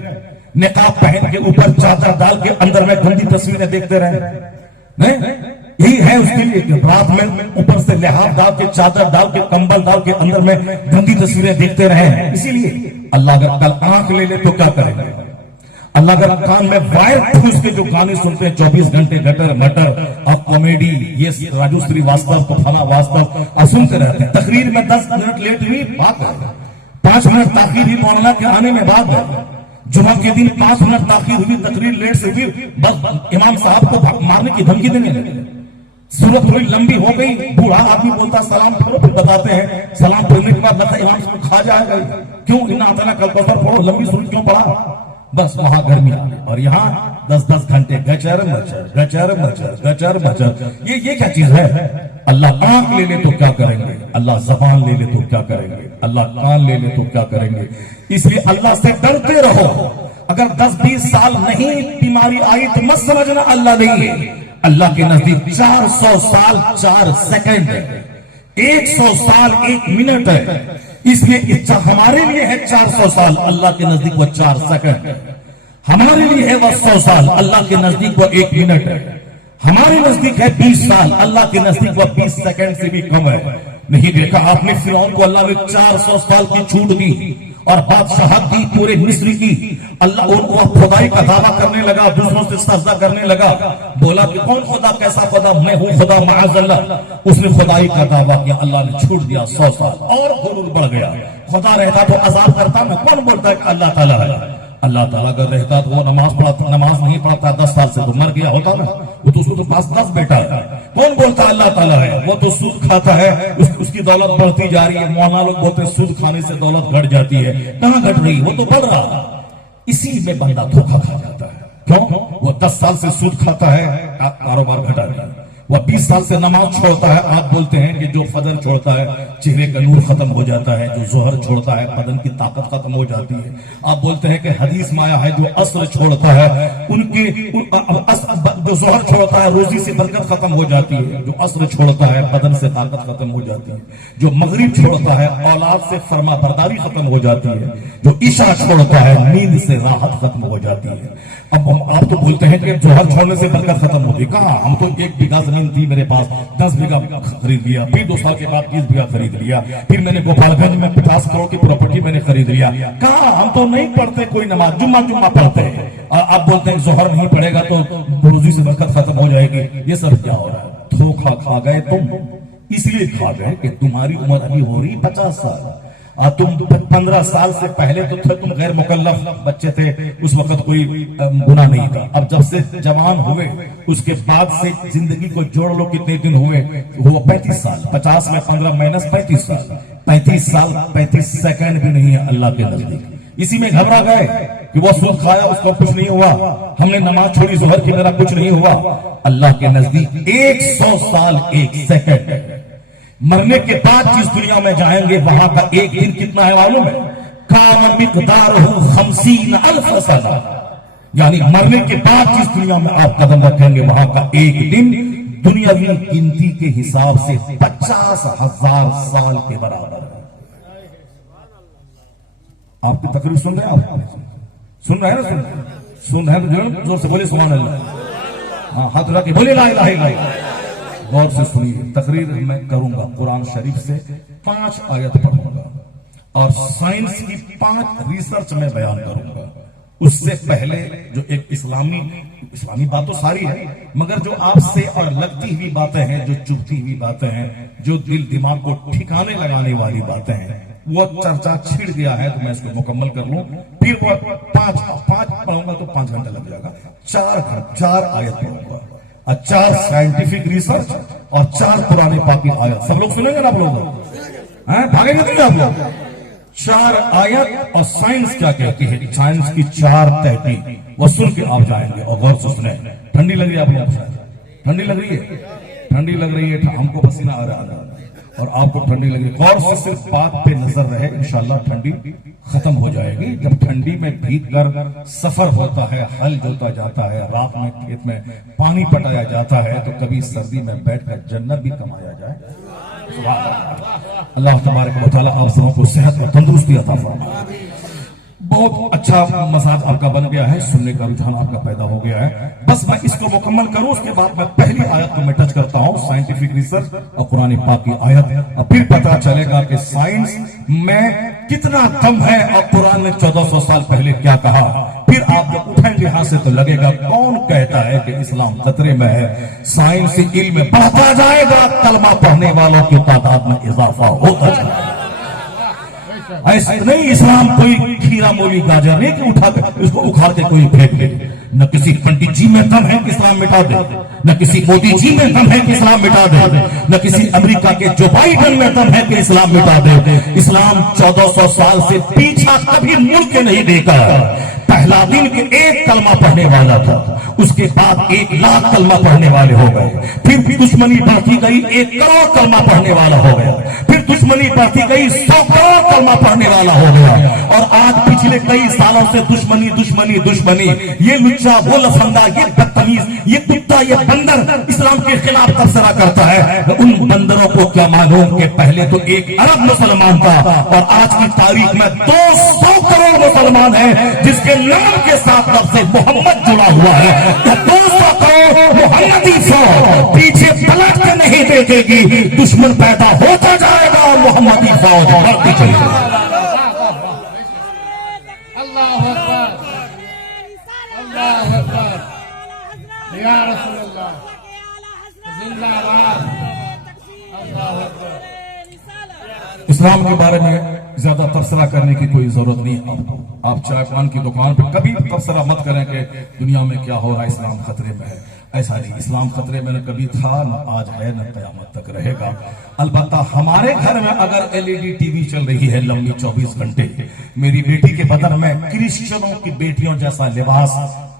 निकाब पहन के ऊपर चादर डाल के अंदर में गंदी तस्वीरें देखते रहे। नहीं, यही है उसके लिए। रात में ऊपर से लिहाफ डाल के, चादर डाल के, कंबल डाल के अंदर में गंदी तस्वीरें देखते रहे। इसीलिए अल्लाह अगर कल आंख ले ले तो क्या करेंगे? अल्लाह अगर कान में वायर ठूस के जो गाने सुनते हैं 24 घंटे गटर मटर और कॉमेडी, ये राजू श्रीवास्तव को फला वास्तव सुनते रहते हैं। तकरीर में 10 मिनट लेट हुई बात है, 5 मिनट ताखीर हुई मौलाना के आने में बात है। जुमा के दिन 5 मिनट ताखीर हुई, तकरीर लेट से हुई, बस इमाम साहब को मारने की धमकी देने लगे। सूरत थोड़ी लंबी हो गई, बूढ़ा आदमी बोलता सलाम पढ़ो, फिर बताते हैं सलाम पढ़ने के बाद लगता इमाम साहब खा जाएगा। क्यों इन्ना आता कल कौसर पढ़ो, लंबी सूरत क्यों पढ़ा? बस वहां गर्मी आ गई। और यहाँ 10-10 घंटे गचर मचर गचर मचर गचर मचर। ये क्या चीज है? अल्लाह आंख ले ले तो क्या करेंगे, अल्लाह जबान ले ले तो क्या करेंगे, अल्लाह कान ले ले तो क्या करेंगे। इसलिए अल्लाह से डरते रहो। अगर 10-20 साल नहीं बीमारी आई तो मत समझना अल्लाह नहीं है। अल्लाह के नजदीक 400 साल 4 सेकंड है, 100 साल 1 मिनट है। इसलिए हमारे लिए है 400 साल, अल्लाह के नजदीक वो 4 सेकंड। हमारे लिए है वह 100 साल, अल्लाह के नजदीक वो 1 मिनट है। हमारे नजदीक है 20 साल, अल्लाह के नजदीक वह 20 सेकंड से भी कम है। नहीं देखा आपने फिरौन को अल्लाह ने 400 साल की छूट दी और बादशाहत दी पूरे मिस्र की। अल्लाह उनको खुदाई का दावा करने लगा, दूसरों से सजदा करने लगा। बोला कि कौन खुदा, कैसा खुदा? मैं हूं खुदा माअज़ल्लाह। उसने खुदाई का दावा किया, अल्लाह ने छूट दिया 100 साल और गुरूर बढ़ गया। खुदा रहता तो अजाब करता ना। कौन बोलता है कि अल्लाह ताला है? अल्लाह ताला अगर रहता तो वो नमाज नहीं पढ़ता, 10 साल से तो मर गया होता ना। वो तो उसको तो पास 10 बेटा है। कौन बोलता है अल्लाह ताला है? वो तो सूद खाता है, उसकी दौलत बढ़ती जा रही है। मौलाना लोग बोलते हैं सूद खाने से दौलत घट जाती है। कहां घट रही? वो तो बढ़ रहा। इसी में बंदा धोखा खा जाता है। क्यों? वो 10 साल से सूद खाता है, कारोबार घटा दिया। वह 20 साल से नमाज छोड़ता है। आप बोलते हैं कि जो फजर छोड़ता है चेहरे का नूर खत्म हो जाता है, जो जोहर छोड़ता है बदन की ताकत खत्म हो जाती है। आप बोलते हैं कि हदीस में आया है जो असर छोड़ता है उनके जो जोहर छोड़ता है रोजी से बरकत खत्म हो जाती है, जो असर छोड़ता है बदन से ताकत खत्म हो जाती है, जो मगरिब छोड़ता है औलाद से फरमा बरदारी खत्म हो जाती है, जो ईशा छोड़ता है नींद से राहत खत्म हो जाती है। अब आप तो बोलते हैं कि जोहर छोड़ने से बरकत खत्म होती। कहां? हम तो 1 बीघा जमीन थी मेरे पास, 10 बीघा खरीद लिया, फिर 2 साल के बाद 20 बीघा खरीद लिया, फिर मैंने गोपालगंज में 50 करोड़ की प्रॉपर्टी मैंने खरीद लिया। कहा? हम तो नहीं पढ़ते कोई नमाज, जुम्मा पढ़ते हैं। आप बोलते हैं जोहर नहीं पढ़ेगा तो रोजी से बरकत खत्म हो जाएगी। ये सब क्या हो रहा है? धोखा खा गए तुम। इसलिए खा गए कि तुम्हारी उम्र अभी हो रही 50 साल और तुम 15 साल से पहले तो थे, तुम गैर मुकल्लफ बच्चे थे, उस वक्त कोई गुनाह नहीं था। अब जब से जवान हुए उसके बाद से जिंदगी को जोड़ लो, कितने दिन हुए? वो 35 साल। 50 में 15 माइनस 35 साल। 35 साल 35 सेकंड भी नहीं है अल्लाह के नजदीक। इसी में घबरा गए कि वो सूद खाया उसको कुछ नहीं हुआ, हमने नमाज छोड़ी जोहर की मेरा कुछ नहीं हुआ। अल्लाह के नजदीक 100 साल 1 सेकंड। मरने के बाद जिस दुनिया में जाएंगे वहां का एक दिन कितना है मालूम है? काम मिकदार 50,000 साल। यानी मरने के बाद जिस दुनिया में आप कदम रखेंगे वहां का एक दिन दुनियावी गिनती के हिसाब से 50,000 साल के बराबर है। आपकी तकरीर सुन रहे हैं? आप सुन रहे हैं ना? सुन रहे हैं तो जोर से बोले सुभान अल्लाह। हाँ, हाथ रख के बोले ला इलाहा इल्लल्लाह। गौर से सुनिए, तकरीर मैं करूंगा कुरान शरीफ से 5 आयत पढ़ूंगा और साइंस की 5 रिसर्च में बयान करूंगा। उससे पहले जो एक इस्लामी बात तो सारी है, मगर जो आपसे और लगती हुई बातें हैं, जो चुभती हुई बातें हैं, जो दिल दिमाग को ठिकाने लगाने वाली बातें हैं, वो चर्चा छिड़ गया है तो मैं इसको मुकम्मल कर लूं। फिर वो पांच पढ़ूंगा तो 5 घंटे लग जाएगा। 4 आयत पढ़ूंगा और 4 साइंटिफिक रिसर्च और 4 पुराने पाक की आयत। सब लोग सुनेंगे ना? आप लोग भागेंगे नहीं आप लोग? 4 आयत और साइंस क्या कहती है, साइंस की 4 तहकीक वो सुन के आप जाएंगे और गौर से सुने। ठंडी लग रही है आप लोगों को? ठंडी लग रही है? ठंडी लग रही है, हमको पसीना आ रहा है और आपको ठंडी लग रही है। गौर से सिर्फ बात पे नजर रहे, इंशाल्लाह ठंडी खत्म हो जाएगी। जब ठंडी में भीग कर सफर होता है, हल जोता जाता है, रात में खेत में पानी पटाया जाता है, तो कभी सर्दी में बैठकर जन्नत भी कमाया जाए। अल्लाह तबारक व तआला आप सबों को सेहत और तंदुरुस्ती अता फरमाए। बहुत अच्छा मसाज आपका बन गया है, सुनने का रुझान आपका पैदा हो गया है। बस मैं इसको मुकम्मल करूं, उसके बाद मैं पहली आयत को मैं टच करता हूं, साइंटिफिक रिसर्च और कुरान पाक की आयत, और फिर पता चलेगा कि साइंस में कितना दम है और कुरान ने 1400 साल पहले क्या कहा। फिर आप जब उठेंगे यहां से तो लगेगा कौन कहता है कि इस्लाम खतरे में है। साइंस इल्म बढ़ता जाएगा, कलमा पढ़ने वालों की तादाद में इजाफा होता जाएगा। ऐसे नहीं इस्लाम कोई खीरा मूली गाजर नहीं कि उठा के उसको उखाड़ के कोई फेंक दे। न किसी पंडित जी में दम है कि इस्लाम मिटा दे, न किसी मोदी जी में दम है कि इस्लाम मिटा दे, न किसी अमेरिका के जो बाइडेन में दम है कि इस्लाम मिटा दे। इस्लाम 1400 साल से पीछा कभी मुड़ के नहीं देखा। पहला दिन के 1 कलमा पढ़ने वाला था, उसके बाद 1 लाख कलमा पढ़ने वाले हो गए। फिर दुश्मनी बढ़ती गई, 1 करोड़ कलमा पढ़ने वाला हो गया। फिर दुश्मनी बढ़ती गई, 100 करोड़ कलमा पढ़ने वाला हो गया। और आज पिछले कई सालों से दुश्मनी दुश्मनी दुश्मनी, ये लुच्चा, वो लफंगा, ये बदतमीज, ये कुत्ता, ये बंदर इस्लाम के खिलाफ तबसरा करता है। उन बंदरों को क्या मालूम कि पहले तो 1 अरब मुसलमान था और आज की तारीख में 200 करोड़ मुसलमान हैं, जिसके नाम के साथ लफ्ज़ मोहम्मद जुड़ा हुआ है। तो 200 करोड़ मोहम्मदी फौज पीछे पलट के नहीं देखेगी, दुश्मन पैदा होता जाएगा, मोहम्मदी फौज बढ़ती चलेगी। अल्लाह अकबर, अल्लाह अकबर, या रसूलल्लाह, जिंदाबाद, अल्लाह अकबर। इस्लाम के बारे में ज्यादा तबसरा करने की कोई जरूरत नहीं है आपको। आप चाय पान की दुकान पर कभी तबसरा मत करें कि दुनिया में क्या हो रहा है, इस्लाम खतरे में है। ऐसा नहीं, इस्लाम खतरे में न कभी था, न आज है, न कयामत तक रहेगा। अलबत्ता हमारे घर में अगर LED टीवी चल रही है लंबी 24 घंटे, मेरी बेटी के बदन में क्रिश्चियनों की बेटियों जैसा लिबास,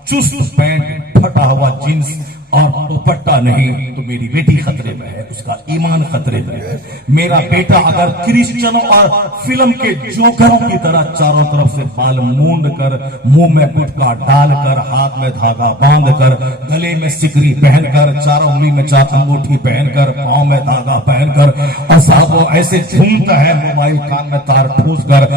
चुस्त पैंट, फटा हुआ जींस और दुपट्टा नहीं, तो मेरी बेटी खतरे में है, उसका ईमान खतरे में है। मेरा बेटा अगर क्रिश्चियनों और फिल्म के जोकरों की तरह चारों तरफ से बाल मूंद कर, मुंह में गुटखा डालकर, हाथ में धागा बांधकर, गले में सिकरी पहनकर, चारों उंगली में 4 अंगूठी पहनकर, पांव में धागा पहनकर, और साहब वो ऐसे झूमता है, मोबाइल कान में तार ठूस कर,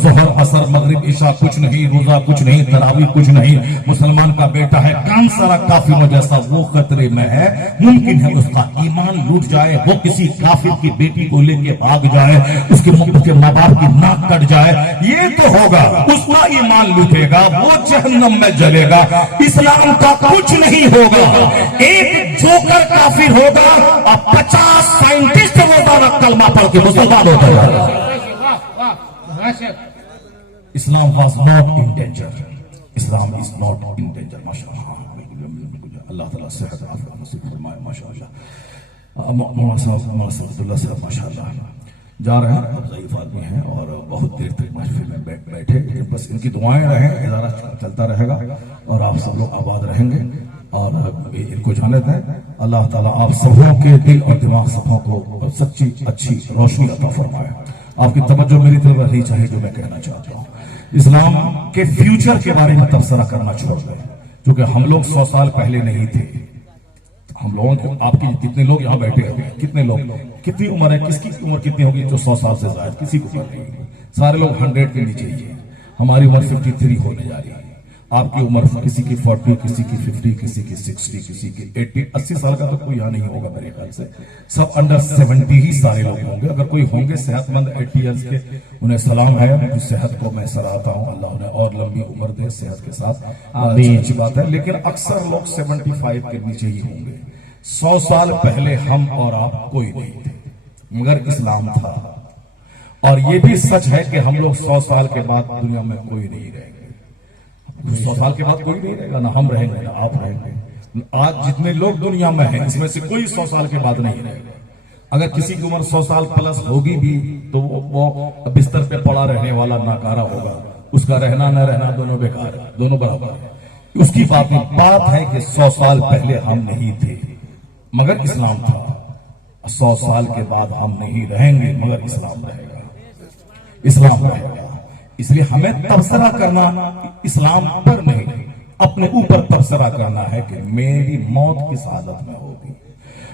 जोहर असर मगरिब इशा कुछ नहीं, रोजा कुछ नहीं, तरावी कुछ नहीं, मुसलमान का बेटा है काम सारा काफिरों जैसा, वो खतरे में है। मुमकिन है उसका ईमान लूट जाए, वो किसी काफिर की बेटी को लेके भाग जाए, उसके माँ बाप की नाक कट जाए, ये तो होगा, उसका ईमान लूटेगा, वो जहन्नम में जलेगा। इस्लाम का कुछ नहीं होगा, एक जोकर काफिर होगा और 50 साइंटिस्ट रोजाना कलमा पढ़ के मुसलमान हो जाएगा। Islam was not in danger, Islam is not in danger. माशाअल्लाह, अल्लाह ताला सेहत आफियत नसीब फरमाए। माशाअल्लाह, मौलाना साहब माशाअल्लाह जा रहे हैं, अब ज़ईफ़ आदमी हैं और बहुत देर तक महफिल में बैठे, बस इनकी दुआएं रहें, इदारा चलता रहेगा और आप सब लोग आबाद रहेंगे और इनको जाने दें। अल्लाह ताला आप सबों के दिल और दिमाग सबों को सच्ची अच्छी रोशनी अता फरमाए। आपकी तवज्जो मेरी तरफ रहनी चाहिए जो मैं कहना चाहता हूँ। इस्लाम के फ्यूचर के बारे में तबसरा करना छोड़ दें, क्योंकि हम लोग 100 साल पहले नहीं थे। हम लोगों को, आपकी कितने लोग यहाँ बैठे हैं, कितने लोग, कितनी उम्र है, किसकी उम्र कितनी होगी जो 100 साल से ज्यादा, किसी को उम्र नहीं। सारे लोग 100 के नीचे ही है। हमारी उम्र 53 होने जा रही है। आपकी उम्र किसी की 40, किसी की 50, किसी की 60, किसी की 80, 80 साल का तो कोई यहाँ नहीं होगा मेरे ख्याल से। सब अंडर 70 ही सारे लोग होंगे। अगर कोई होंगे सेहतमंद 80 ईयर्स के, उन्हें सलाम है, उनकी सेहत को मैं सराहता हूँ। अल्लाह उन्हें और लंबी उम्र दे सेहत के साथ, अच्छी बात है। लेकिन अक्सर लोग 75 के नीचे ही होंगे। 100 साल पहले हम और आप कोई नहीं थे, मगर इस्लाम था। और ये भी सच है कि हम लोग 100 साल के बाद दुनिया में कोई नहीं रहेंगे। 100 साल के बाद कोई नहीं रहेगा, ना हम रहेंगे ना आप रहेंगे। आज जितने लोग दुनिया में हैं, इसमें से कोई 100 साल के बाद नहीं रहेगा। अगर किसी की उम्र 100 साल प्लस होगी भी तो वो बिस्तर पे पड़ा रहने वाला नाकारा होगा। उसका रहना न रहना दोनों बेकार है, दोनों बराबर है। उसकी बात नहीं, बात है कि 100 साल पहले हम नहीं थे मगर इस्लाम था। 100 साल के बाद हम नहीं रहेंगे मगर इस्लाम रहेगा, इस्लाम रहेगा। इसलिए हमें तबसरा करना इस्लाम पर नहीं, अपने ऊपर तबसरा करना है कि मेरी मौत किस हालत में होगी।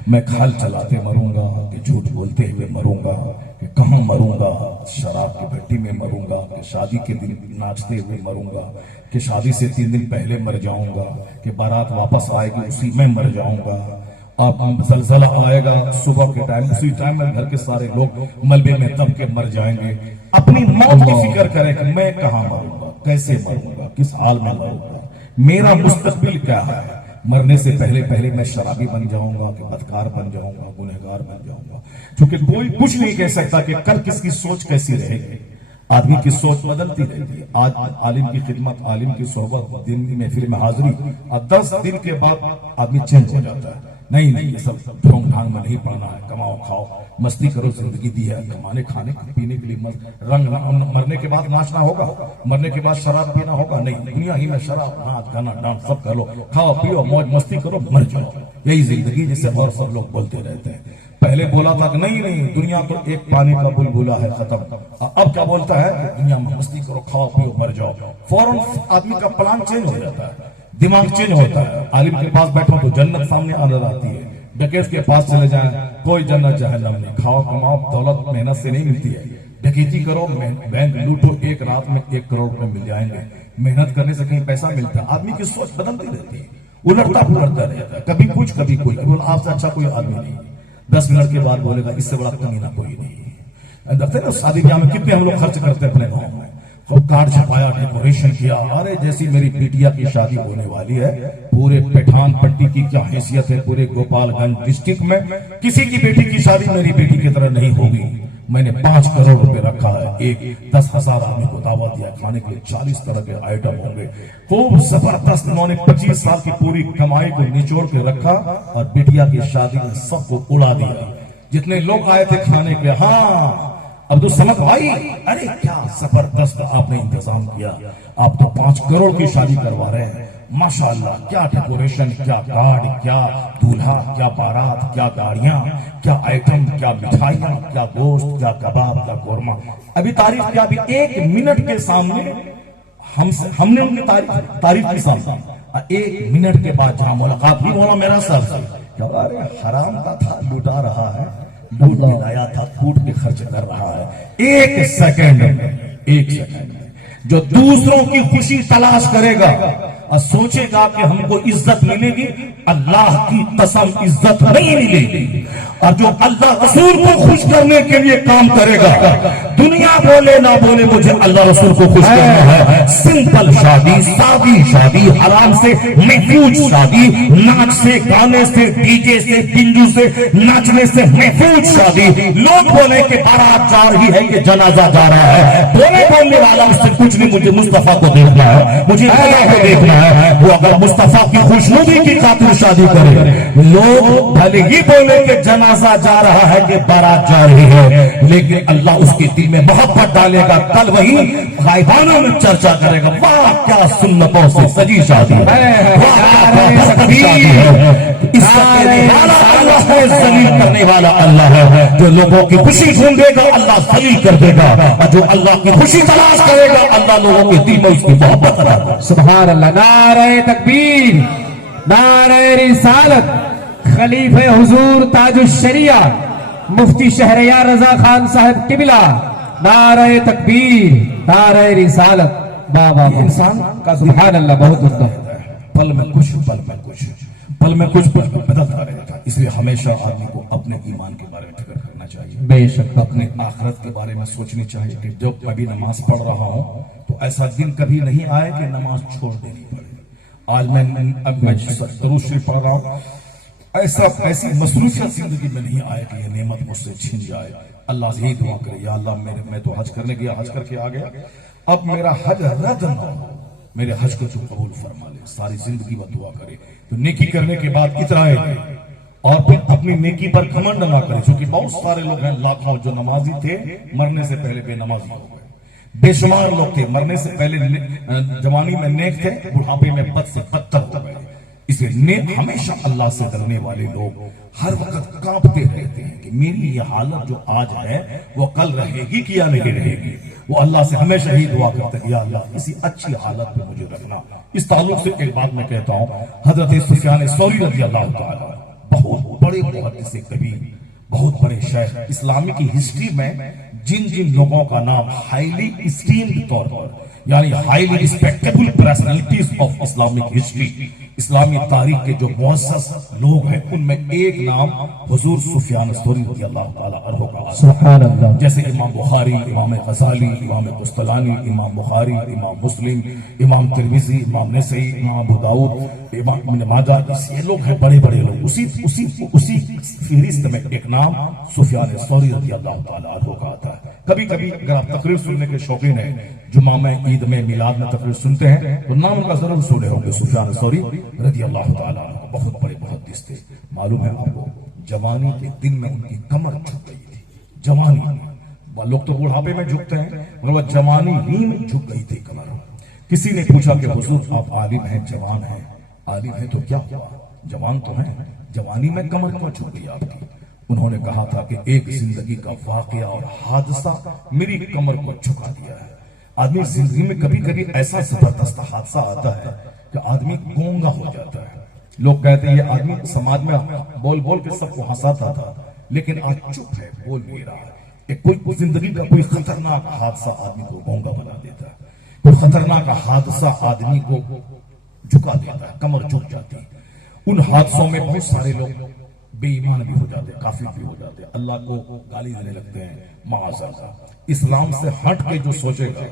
मैं खाल चलाते मरूंगा कि झूठ बोलते हुए मरूंगा, कि कहां मरूंगा, शराब की भट्टी में मरूंगा, कि शादी के दिन नाचते हुए मरूंगा, कि शादी से 3 दिन पहले मर जाऊंगा, कि बारात वापस आएगी उसी में मर जाऊंगा। अब जलजला आएगा सुबह के टाइम, उसी टाइम में घर के सारे लोग मलबे में दब के मर जाएंगे। अपनी मौत की फिक्र करें कि मैं कहां मरूंगा, कैसे मरूंगा, किस हाल में मरूंगा, मेरा मुस्तकबिल क्या है। मरने से पहले पहले मैं शराबी बन जाऊंगा, कि बदकार बन जाऊंगा, गुनहगार बन जाऊंगा। क्योंकि कोई कुछ नहीं कह सकता कि कल किसकी सोच कैसी रहेगी। आदमी की सोच बदलती रहती है। आज आलिम की खिदमत, आलिम की सोहबत, दिन की महफिल में हाजिरी, और 10 दिन के बाद आदमी चेंज हो जाता है। नहीं नहीं, ये सब ढोंग ढांग में नहीं पड़ना है। कमाओ खाओ मस्ती करो, जिंदगी दी है कमाने खाने पीने के लिए। रंग मरने के बाद नाचना होगा, मरने के बाद शराब पीना होगा, नहीं, दुनिया ही में शराब, नाच गाना डांस सब कर लो, खाओ पियो मौज मस्ती करो, मर जाओ, यही जिंदगी। जिसे और सब लोग बोलते रहते हैं। पहले बोला था कि नहीं नहीं, दुनिया तो एक पानी का बुलबुला है, खत्म। अब क्या बोलता है, दुनिया में मस्ती करो, खाओ पियो, मर जाओ। फौरन आदमी का प्लान चेंज हो जाता है, दिमाग चेंज होता है। आलिम के पास बैठो तो जन्नत सामने नजर आती है। डकैत के पास चले जाएं, कोई जन्नत जहन्नम नहीं। खाओ कमाओ, दौलत मेहनत से नहीं मिलती है। डकैती करो, बैंक लूटो, एक रात में 1 करोड़ रुपए मिल जाएंगे। मेहनत करने से कहीं पैसा मिलता है। आदमी की सोच बदलती रहती है, उलटता पुलटता रहता है, कभी कुछ कभी कुछ। आपसे अच्छा कोई आदमी नहीं। 10 मिनट के बाद बोलेगा इससे बड़ा कमीना कोई नहीं। देखते ना शादी ब्याह में कितने हम लोग खर्च करते हैं अपने गाँव में, खूब कार्ड छपाया, डेकोरेशन किया। अरे जैसी मेरी बिटिया की शादी होने वाली है, पूरे पठान पट्टी की क्या हैसियत है, पूरे गोपालगंज डिस्ट्रिक्ट में किसी की बेटी की शादी मेरी बेटी की तरह नहीं होगी। मैंने 5 करोड़ रुपए रखा है। एक 10,000 आदमी को दावत दिया, खाने के लिए 40 तरह के आइटम होंगे। खूब जबरदस्त। उन्होंने 25 साल की पूरी कमाई को निचोड़ के रखा और बिटिया की शादी में सबको उड़ा दिया। जितने लोग आए थे खाने के, हाँ अब तो समझ आई, अरे क्या जबरदस्त आपने इंतजाम किया। आप तो 5 करोड़ की शादी करवा रहे हैं, माशाअल्लाह। क्या डेकोरेशन, क्या कार्ड, क्या दूल्हा, क्या बारात, क्या गाड़ियां, क्या आइटम, क्या मिठाइयां, क्या गोश्त, क्या कबाब, क्या कोरमा। अभी तारीफ क्या, अभी 1 मिनट के सामने हमने उनकी तारीफ की सामने 1 मिनट के बाद जहां मुलाकात हुई, बोला मेरा सर से क्या, अरे हराम का था, लुटा रहा है, लूट के लाया था, फूट के खर्च कर रहा है। 1 सेकंड में जो दूसरों की खुशी तलाश करेगा और सोचेगा कि हमको इज्जत मिलेगी, अल्लाह की कसम इज्जत नहीं मिलेगी। और जो अल्लाह रसूल को खुश करने के लिए काम करेगा, दुनिया बोले ना बोले, मुझे अल्लाह रसूल को खुश करना है। सिंपल शादी, सादी शादी, हराम से महफूज शादी, नाच से, गाने से, डीजे से, बिंजू से, नाचने से महफूज शादी। लोग बोले कि बारात जा रही है, कि जनाजा जा रहा है, बोलने वाला उससे कुछ नहीं, मुझे मुस्तफा को देखना है, मुझे अल्लाह को देखना है। वो अगर मुस्तफा की खुशनुदी की खातिर शादी करे, लोग भले ही बोले कि जनाजा जा रहा है, कि बारात जा रही है, लेकिन अल्लाह उसके दिल में मोहब्बत डालेगा। कल वही गायबानों में चर्चा करेगा, वाह क्या सुन्नतों से सजी शादी है, वाह क्या शादी है। इसका है, जलील करने वाला अल्लाह है। जो लोगों की खुशी ढूंढेगा अल्लाह जलील कर देगा, और जो अल्लाह की खुशी तलाश करेगा अल्लाह लोगों के दिल में उसकी मोहब्बत करेगा। सुभान अल्लाह। नारे तकबीर, नारे रिसालत, खलीफे हुजूर ताजुश शरिया मुफ्ती शहरयार रजा खान साहब किबला, नारे तकबीर, नारे रिसालत। बाबा इंसान का सुभान अल्लाह, बहुत उम्दा। पल में कुछ, पल में कुछ, पल में कुछ, पल में बदलता रहेगा। इसलिए हमेशा आदमी को अपने ईमान के बारे में फिक्र करना चाहिए, बेशक अपने आखिरत के बारे में सोचनी चाहिए कि जब अभी नमाज पढ़ रहा हूं तो ऐसा दिन कभी नहीं आए कि नमाज छोड़ देनी पड़े। आज मैं दरूद शरीफ पढ़ रहा हूं, ऐसी मसरूफियत जिंदगी में नहीं आए कि यह नेमत मुझसे छिन जाए। अल्लाह से यही दुआ करे, या अल्लाह मैं तो हज करने गया, हज करके आ गया, अब मेरा हज रद्द न हो, मेरे हज को तू कबूल फरमा ले। सारी जिंदगी वह दुआ करे तो नेकी करने के बाद इतराए नहीं, और फिर अपनी नेकी पर घमंड ना करे, क्योंकि बहुत सारे लोग हैं लाखों जो नमाजी थे मरने से पहले बेनमाजी हो गए। बेशुमार लोग थे मरने से पहले जवानी में नेक थे, बुढ़ापे में बद से बदतर हो गए। इसलिए हमेशा अल्लाह से डरने वाले लोग हर वक्त कांपते रहते हैं कि मेरी ये हालत जो आज है वो कल रहेगी कि या नहीं रहेगी। वो अल्लाह से हमेशा ही दुआ करते हैं, या अल्लाह इसी अच्छी हालत में मुझे रखना। इस ताल्लुक से एक बात मैं कहता हूं, हजरत सुफियान सौरी रज़ी अल्लाह ताला बहुत बड़े मुहद्दिस कबीर, बहुत बड़े शेख, इस्लामी की हिस्ट्री में जिन जिन लोगों का नाम हाईली इस्टीम्ड तौर पर, यानी highly respectable personalities of Islamic history, इस्लामी तारीख के जो मुअस्सस लोग हैं उनमें एक नाम हुजूर सुफियान सौरी रज़ी अल्लाह ताला अन्हु का आता है। सुभान अल्लाह। जैसे इमाम बुखारी, इमाम गज़ाली, इमाम कुस्तलानी, इमाम बुखारी, इमाम मुस्लिम, इमाम तिरमिज़ी, इमाम नसई, इमाम अबू दाऊद, इमाम इब्न माजा, ये लोग हैं बड़े बड़े लोग। उसी फहरिस्त में एक नाम सुफियान सौरी रज़ी अल्लाह ताला अन्हु का आता है। कभी कभी अगर आप तकरीर सुनने के शौकीन हैं, जुमा में, ईद में, मिलाद में तकरीर सुनते हैं तो नाम का जरूर सुने होंगे, सुफियान सौरी रज़ी अल्लाह ताला अन्हु बहुत बड़े मुहद्दिस थे। मालूम है आपको, जवानी के दिन में उनकी कमर झुक गई थी। जवानी में, लोग तो बुढ़ापे में झुकते हैं, मगर वह जवानी ही में झुक गई थी कमर। किसी ने पूछा कि हुजूर आप आलिम हैं, जवान हैं, आलिम हैं तो क्या हुआ, जवान तो हैं, जवानी में कमर क्यों झुक गई आपकी? उन्होंने कहा था कि एक जिंदगी का वाकया और हादसा मेरी कमर को झुका दिया है। आदमी जिंदगी में कभी कभी ऐसा जबरदस्त हादसा आता है कि आदमी गूंगा हो जाता है। लोग कहते हैं ये आदमी समाज में बोल बोल के सबको हंसाता था, लेकिन आज चुप है, बोल नहीं रहा है। कोई जिंदगी का कोई खतरनाक हादसा आदमी को गूंगा बना देता है, कोई खतरनाक हादसा आदमी को झुका देता है, कमर झुक जाती है। उन हादसों में बहुत सारे लोग बेईमान भी हो जाते हैं, काफिर भी हो जाते हैं, अल्लाह को गाली देने लगते हैं, माअज़ल्लाह। इस्लाम से हट के जो सोचेगा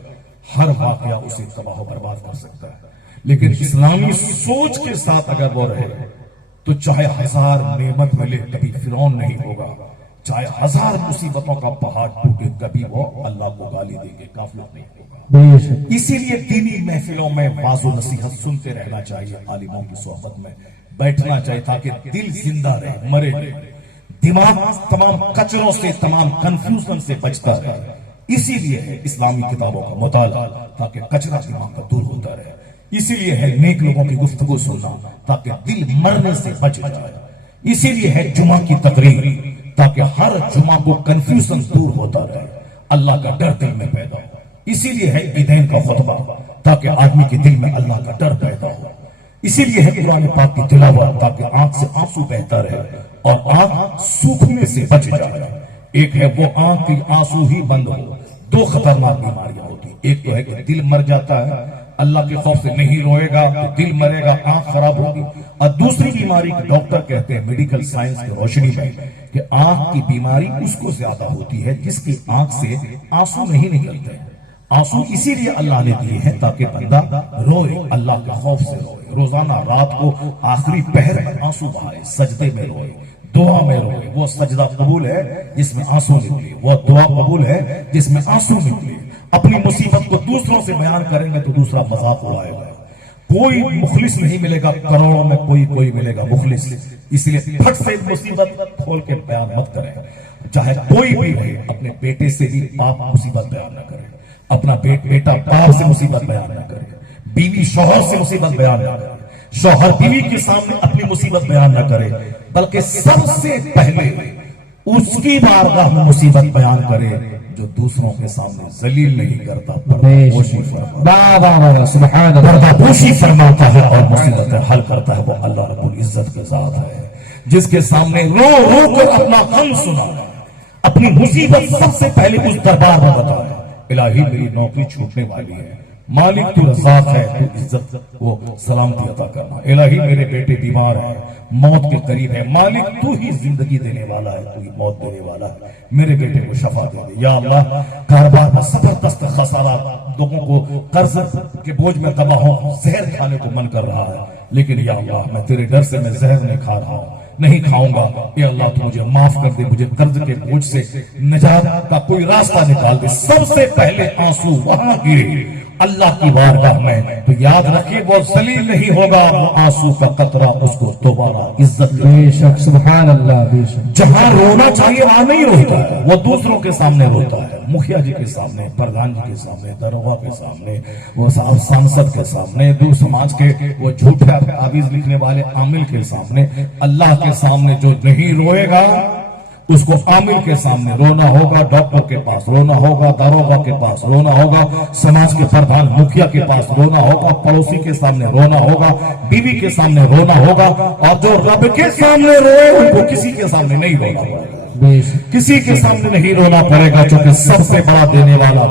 हर वाकया उसे तबाह बर्बाद कर सकता है, लेकिन इस्लामी सोच के साथ अगर वो रहे तो चाहे हजार नेमत मिले कभी फिरौन नहीं होगा, चाहे हजार मुसीबतों का पहाड़ टूटे कभी वो अल्लाह को गाली देंगे, काफिर नहीं होगा। इसीलिए दीनी महफिलों में वाज़ो नसीहत सुनते रहना चाहिए, आलिमों की सोहबत में बैठना चाहिए ताकि दिल जिंदा रहे, मरे नहीं, दिमाग तमाम कचरों से, तमाम कंफ्यूजन से बचता रहे। इसीलिए है इस्लामी किताबों का मुताला, ताकि कचरा दिमाग का दूर होता रहे। इसीलिए है नेक लोगों की गुफ्तगू सुनना, ताकि दिल मरने से बच जाए। इसीलिए है जुमा की तकरीर, ताकि हर जुमा को कंफ्यूजन दूर होता रहे, अल्लाह का डर दिल में पैदा हो। इसीलिए है ईदैन का खुतबा, ताकि आदमी के दिल में अल्लाह का डर पैदा हो। इसीलिए है कुरान पाक की तिलावत, ताकि आंख से आंसू बहता रहे और आंख सूखने से बच जाए। एक है वो आंख की आंसू ही बंद हो। दो खतरनाक बीमारियां होती, एक तो है कि दिल मर जाता है, अल्लाह के खौफ से नहीं रोएगा तो दिल मरेगा, आंख खराब होगी। और दूसरी बीमारी डॉक्टर कहते हैं मेडिकल साइंस की रोशनी में कि आंख की बीमारी उसको ज्यादा होती है जिसकी आंख से आंसू नहीं निकलते। आंसू इसीलिए अल्लाह ने दिए हैं ताकि बंदा रोए, अल्लाह के खौफ से रोए, रोजाना रात को आखिरी पहर में आंसू बहाए, सजदे में रोए, दुआ में रोए। वो सजदा कबूल है जिसमें आंसू निकले, वो दुआ कबूल है जिसमें आंसू निकले। अपनी मुसीबत को दूसरों से बयान करेंगे तो दूसरा मजाक उड़ाएगा। कोई मुखलिस नहीं मिलेगा, करोड़ों में कोई मिलेगा मुखलिस। इसलिए फट से मुसीबत खोल के बयान मत करें, चाहे कोई भी रहे। अपने बेटे से भी बाप मुसीबत बयान न करे, अपना बेटा बाप से मुसीबत बयान न करे, बीवी शौहर से मुसीबत बयान न करे, शौहर बीवी के सामने अपनी मुसीबत बयान न करे, बल्कि सबसे पहले उसकी बारगाह में मुसीबत बयान करे जो दूसरों के सामने जलील नहीं करता, पर्दापोशी फरमाता, सुभान अल्लाह, पर्दापोशी फरमाता है और मुसीबतें हल करता है। वो अल्लाह रब्बुल इज्जत के साथ है, जिसके सामने रो रो कर अपना गम सुना, अपनी मुसीबत सबसे पहले उस दरबार में बताए, इलाही मेरी नौकरी छूटने वाली है, मालिक तू रज़ाक है, तू इज्जत को सलामती अता करना, इलाही मेरे बेटे बीमार है, मौत के करीब है, मालिक तू ही जिंदगी देने वाला है, तू ही मौत देने वाला है, मेरे बेटे को शफा दे दे। या अल्लाह, कारोबार में जबरदस्त खसारा, लोगों को कर्ज के बोझ में दबा हूं, जहर खाने को मन कर रहा है, लेकिन या अल्लाह मैं तेरे डर से मैं जहर नहीं खा रहा हूं, नहीं खाऊंगा। या अल्लाह तू मुझे माफ कर दे, मुझे कर्ज के बोझ से निजात का कोई रास्ता निकाल दे। सबसे पहले आंसू वहां गिरे अल्लाह की बारगाह में, तो याद रखिए वो जलील नहीं होगा, वो आंसू का कतरा उसको दोबारा इज्जत देगा। बेशक, सुभान अल्लाह, बेशक। जहां रोना चाहिए वहां नहीं रोता है, वो दूसरों के सामने रोता है, मुखिया जी के सामने, प्रधान जी के सामने, दरोगा के सामने, वो सांसद के सामने, दो समाज के वो झूठे तावीज लिखने वाले आमिल के सामने, अल्लाह के सामने जो नहीं रोएगा उसको आमिल के सामने रोना होगा, डॉक्टर के पास रोना होगा, दरोगा के पास रोना होगा, समाज के प्रधान मुखिया के पास रोना होगा, पड़ोसी के सामने रोना होगा, बीवी के सामने रोना होगा, और जो रब के सामने रोए उनको किसी के सामने नहीं रोना पड़ेगा, किसी के सामने नहीं रोना पड़ेगा, क्योंकि सबसे बड़ा देने वाला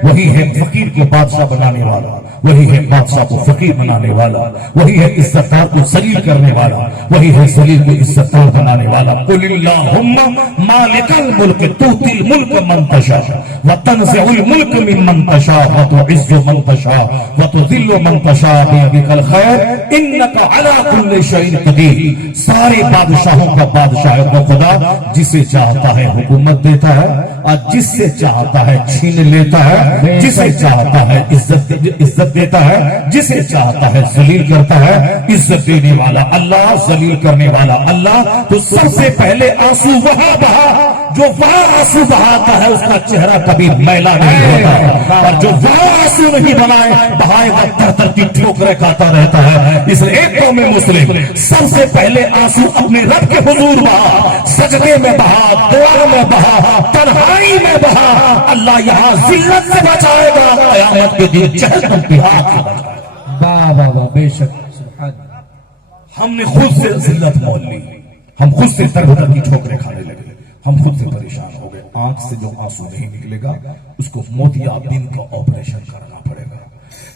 वही है फकीर को बादशाह बनाने वाला, वही है बादशाह को फकीर बनाने वाला, वही है इज्जतदार को जलील करने वाला, वही है जलील को इज्जतदार बनाने वाला। कुलिल्लाहुम्मा मालिकल मुल्क तूतिल मुल्क मन तशा व तनज़िउल मुल्क मिम्मन तशा व तुइज़्ज़ु मन तशा व तुज़िल्लु मन तशा बियदिकल खैर इन्नका अला कुल्लि शैइन कदीर। सारे बादशाहों का बादशाह है वो खुदा, जिसे चाहता है हुकूमत देता है और जिससे चाहता है छीन लेता है, जिसे चाहता है इज्जत देता है, जिसे चाहता है जलील करता है। इज्जत देने वाला अल्लाह, जलील करने वाला अल्लाह। तो सबसे पहले आंसू वहां बहा, जो वहां आंसू बहाता है उसका चेहरा कभी मैला नहीं होता, और जो वहां आंसू नहीं बहाएगा तरतर की ठोकरें खाता रहता है। इसलिए एक कौम मुस्लिम सबसे पहले आंसू अपने रब के हुजूर बहा, सजदे में बहा, दुआ में बहा, तन्हाई में बहा। अल्लाह यहां जिल्लत से बचाएगा, कयामत के दिन जहन्नम की आग से बचाएगा। वाह वाह वाह, बेशक, सुभान। हमने खुद से जिल्लत मोल ली, हम खुद से तरबतर की ठोकरें खाने लगे, हम खुद से परेशान हो गए। आंख से जो आंसू नहीं निकलेगा उसको मोतियाबिंद का ऑपरेशन करना पड़ेगा।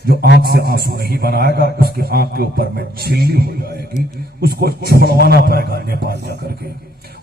जो आंख से आंसू नहीं बनाएगा उसकी आंख के ऊपर में झिल्ली हो जाएगी, उसको छुड़वाना पड़ेगा नेपाल जाकर के,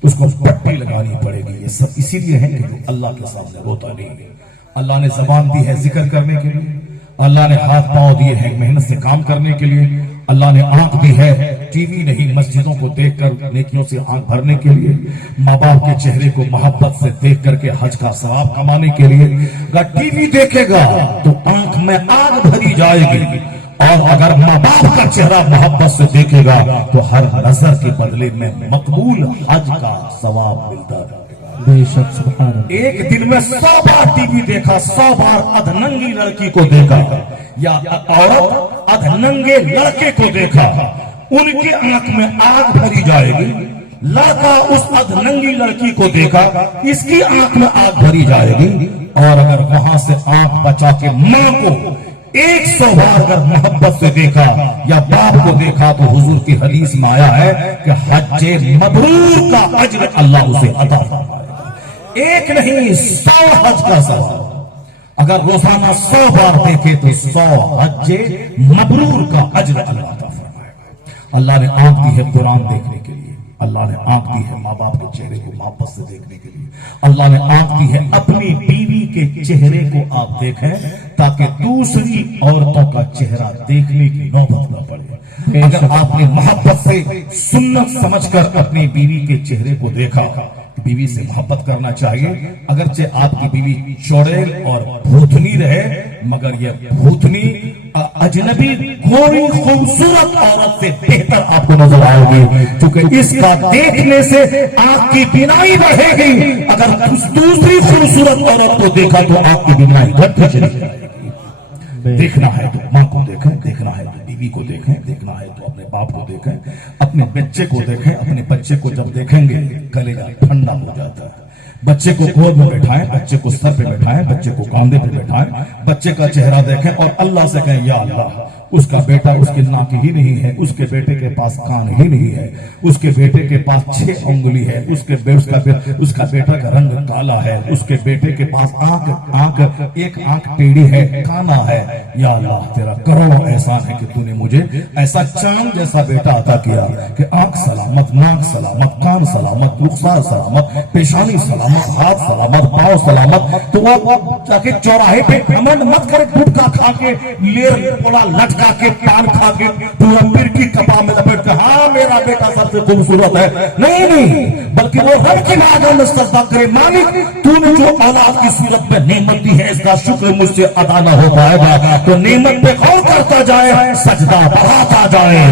उसको पट्टी लगानी पड़ेगी। ये सब इसीलिए है कि अल्लाह के सामने रोता नहीं है। अल्लाह ने जबान दी है जिक्र करने के लिए, अल्लाह ने हाथ पांव दिए हैं मेहनत से काम करने के लिए, अल्लाह ने आंख दी है टीवी नहीं मस्जिदों को देखकर नेकियों से आंख भरने के लिए, माँ बाप के चेहरे को मोहब्बत से देख करके हज का सवाब कमाने के लिए। अगर टीवी देखेगा तो आंख में आग भरी जाएगी, और अगर माँ बाप का चेहरा मोहब्बत से देखेगा तो हर नजर के बदले में मकबूल हज का सवाब मिलता है। बेशक, सुभान अल्लाह। एक दिन में 100 बार टीवी देखा, 100 बार अधनंगी लड़की को देखा, या औरत अधनंगे लड़के को देखा, उनकी आंख में आग भरी जाएगी। लड़का उस अधनंगी लड़की को देखा, इसकी आंख में आग भरी जाएगी। और अगर वहां से आंख बचा के मां को 100 बार अगर मोहब्बत से देखा या बाप को देखा, तो हुजूर की हदीस में आया है कि हज्जे मबरूर का अज्र अल्लाह उसे अता फरमाएगा। एक नहीं 100 हज का सवाब अगर रोजाना 100 बार देखे तो 100 हज्जे मबरूर का अज्र अल्लाह अता फरमाएगा। अल्लाह ने आंख दी है कुरान देखने के लिए, अल्लाह ने आंख दी है माँ बाप के चेहरे को मोहब्बत से देखने के लिए, अल्लाह ने आंख दी है अपनी बीवी के चेहरे को आप देखें ताकि दूसरी औरतों का चेहरा देखने की नौबत न पड़े। अगर आपने मोहब्बत से सुन्नत समझकर अपनी बीवी के चेहरे को देखा, बीवी से मोहब्बत करना चाहिए। अगरचे आपकी बीवी चौड़ेल और भूतनी रहे, मगर यह भूतनी अजनबी कोई खूबसूरत औरत से बेहतर आपको नजर आएगी, क्योंकि इसका देखने से आपकी बिनाई बढ़ेगी। अगर दूसरी खूबसूरत औरत को देखा तो आपकी बिनाई घटती चली जाएगी। देखना है तो मां को देखा, देखना है तो बीवी को देखें, देखना है तो अपने बाप को देखें, अपने बच्चे को देखें। अपने बच्चे को जब देखेंगे कलेजा ठंडा हो जाता है। बच्चे को गोद में बैठाएं, बच्चे को सर पे बैठाएं, बच्चे को कांधे पे बैठाएं, बच्चे का चेहरा देखें और अल्लाह से कहें, या अल्लाह, उसका बेटा उसकी नाक ही नहीं है, उसके बेटे के पास कान ही नहीं है, उसके बेटे के पास 6 उंगली है, उसका बेटा का रंग काला है, उसके बेटे के पास एक आंख टेढ़ी है, काना है। या अल्लाह, तेरा करोड़ों एहसान है कि तूने मुझे ऐसा चांद जैसा बेटा अता किया कि आंख सलामत, नाक सलामत, कान सलामत, रुखसार सलामत, पेशानी सलामत, हाथ सलामत, पांव सलामत। तो वो जाके चौराहे पे घमंड मत करे, गुटखा खा के, लेर बोला लटका के, पान खा के, पूरा पीर की कपा में लपेट के, हाँ मेरा बेटा सबसे खूबसूरत है। नहीं, बल्कि वो रब की बात में सजदा करे, मालिक तूने जो औलाद की सूरत में नेमत दी है, इसका शुक्र मुझसे अदा न हो पाएगा। तो नेमत पे गौर करता जाए, सजदा बढ़ाता जाए,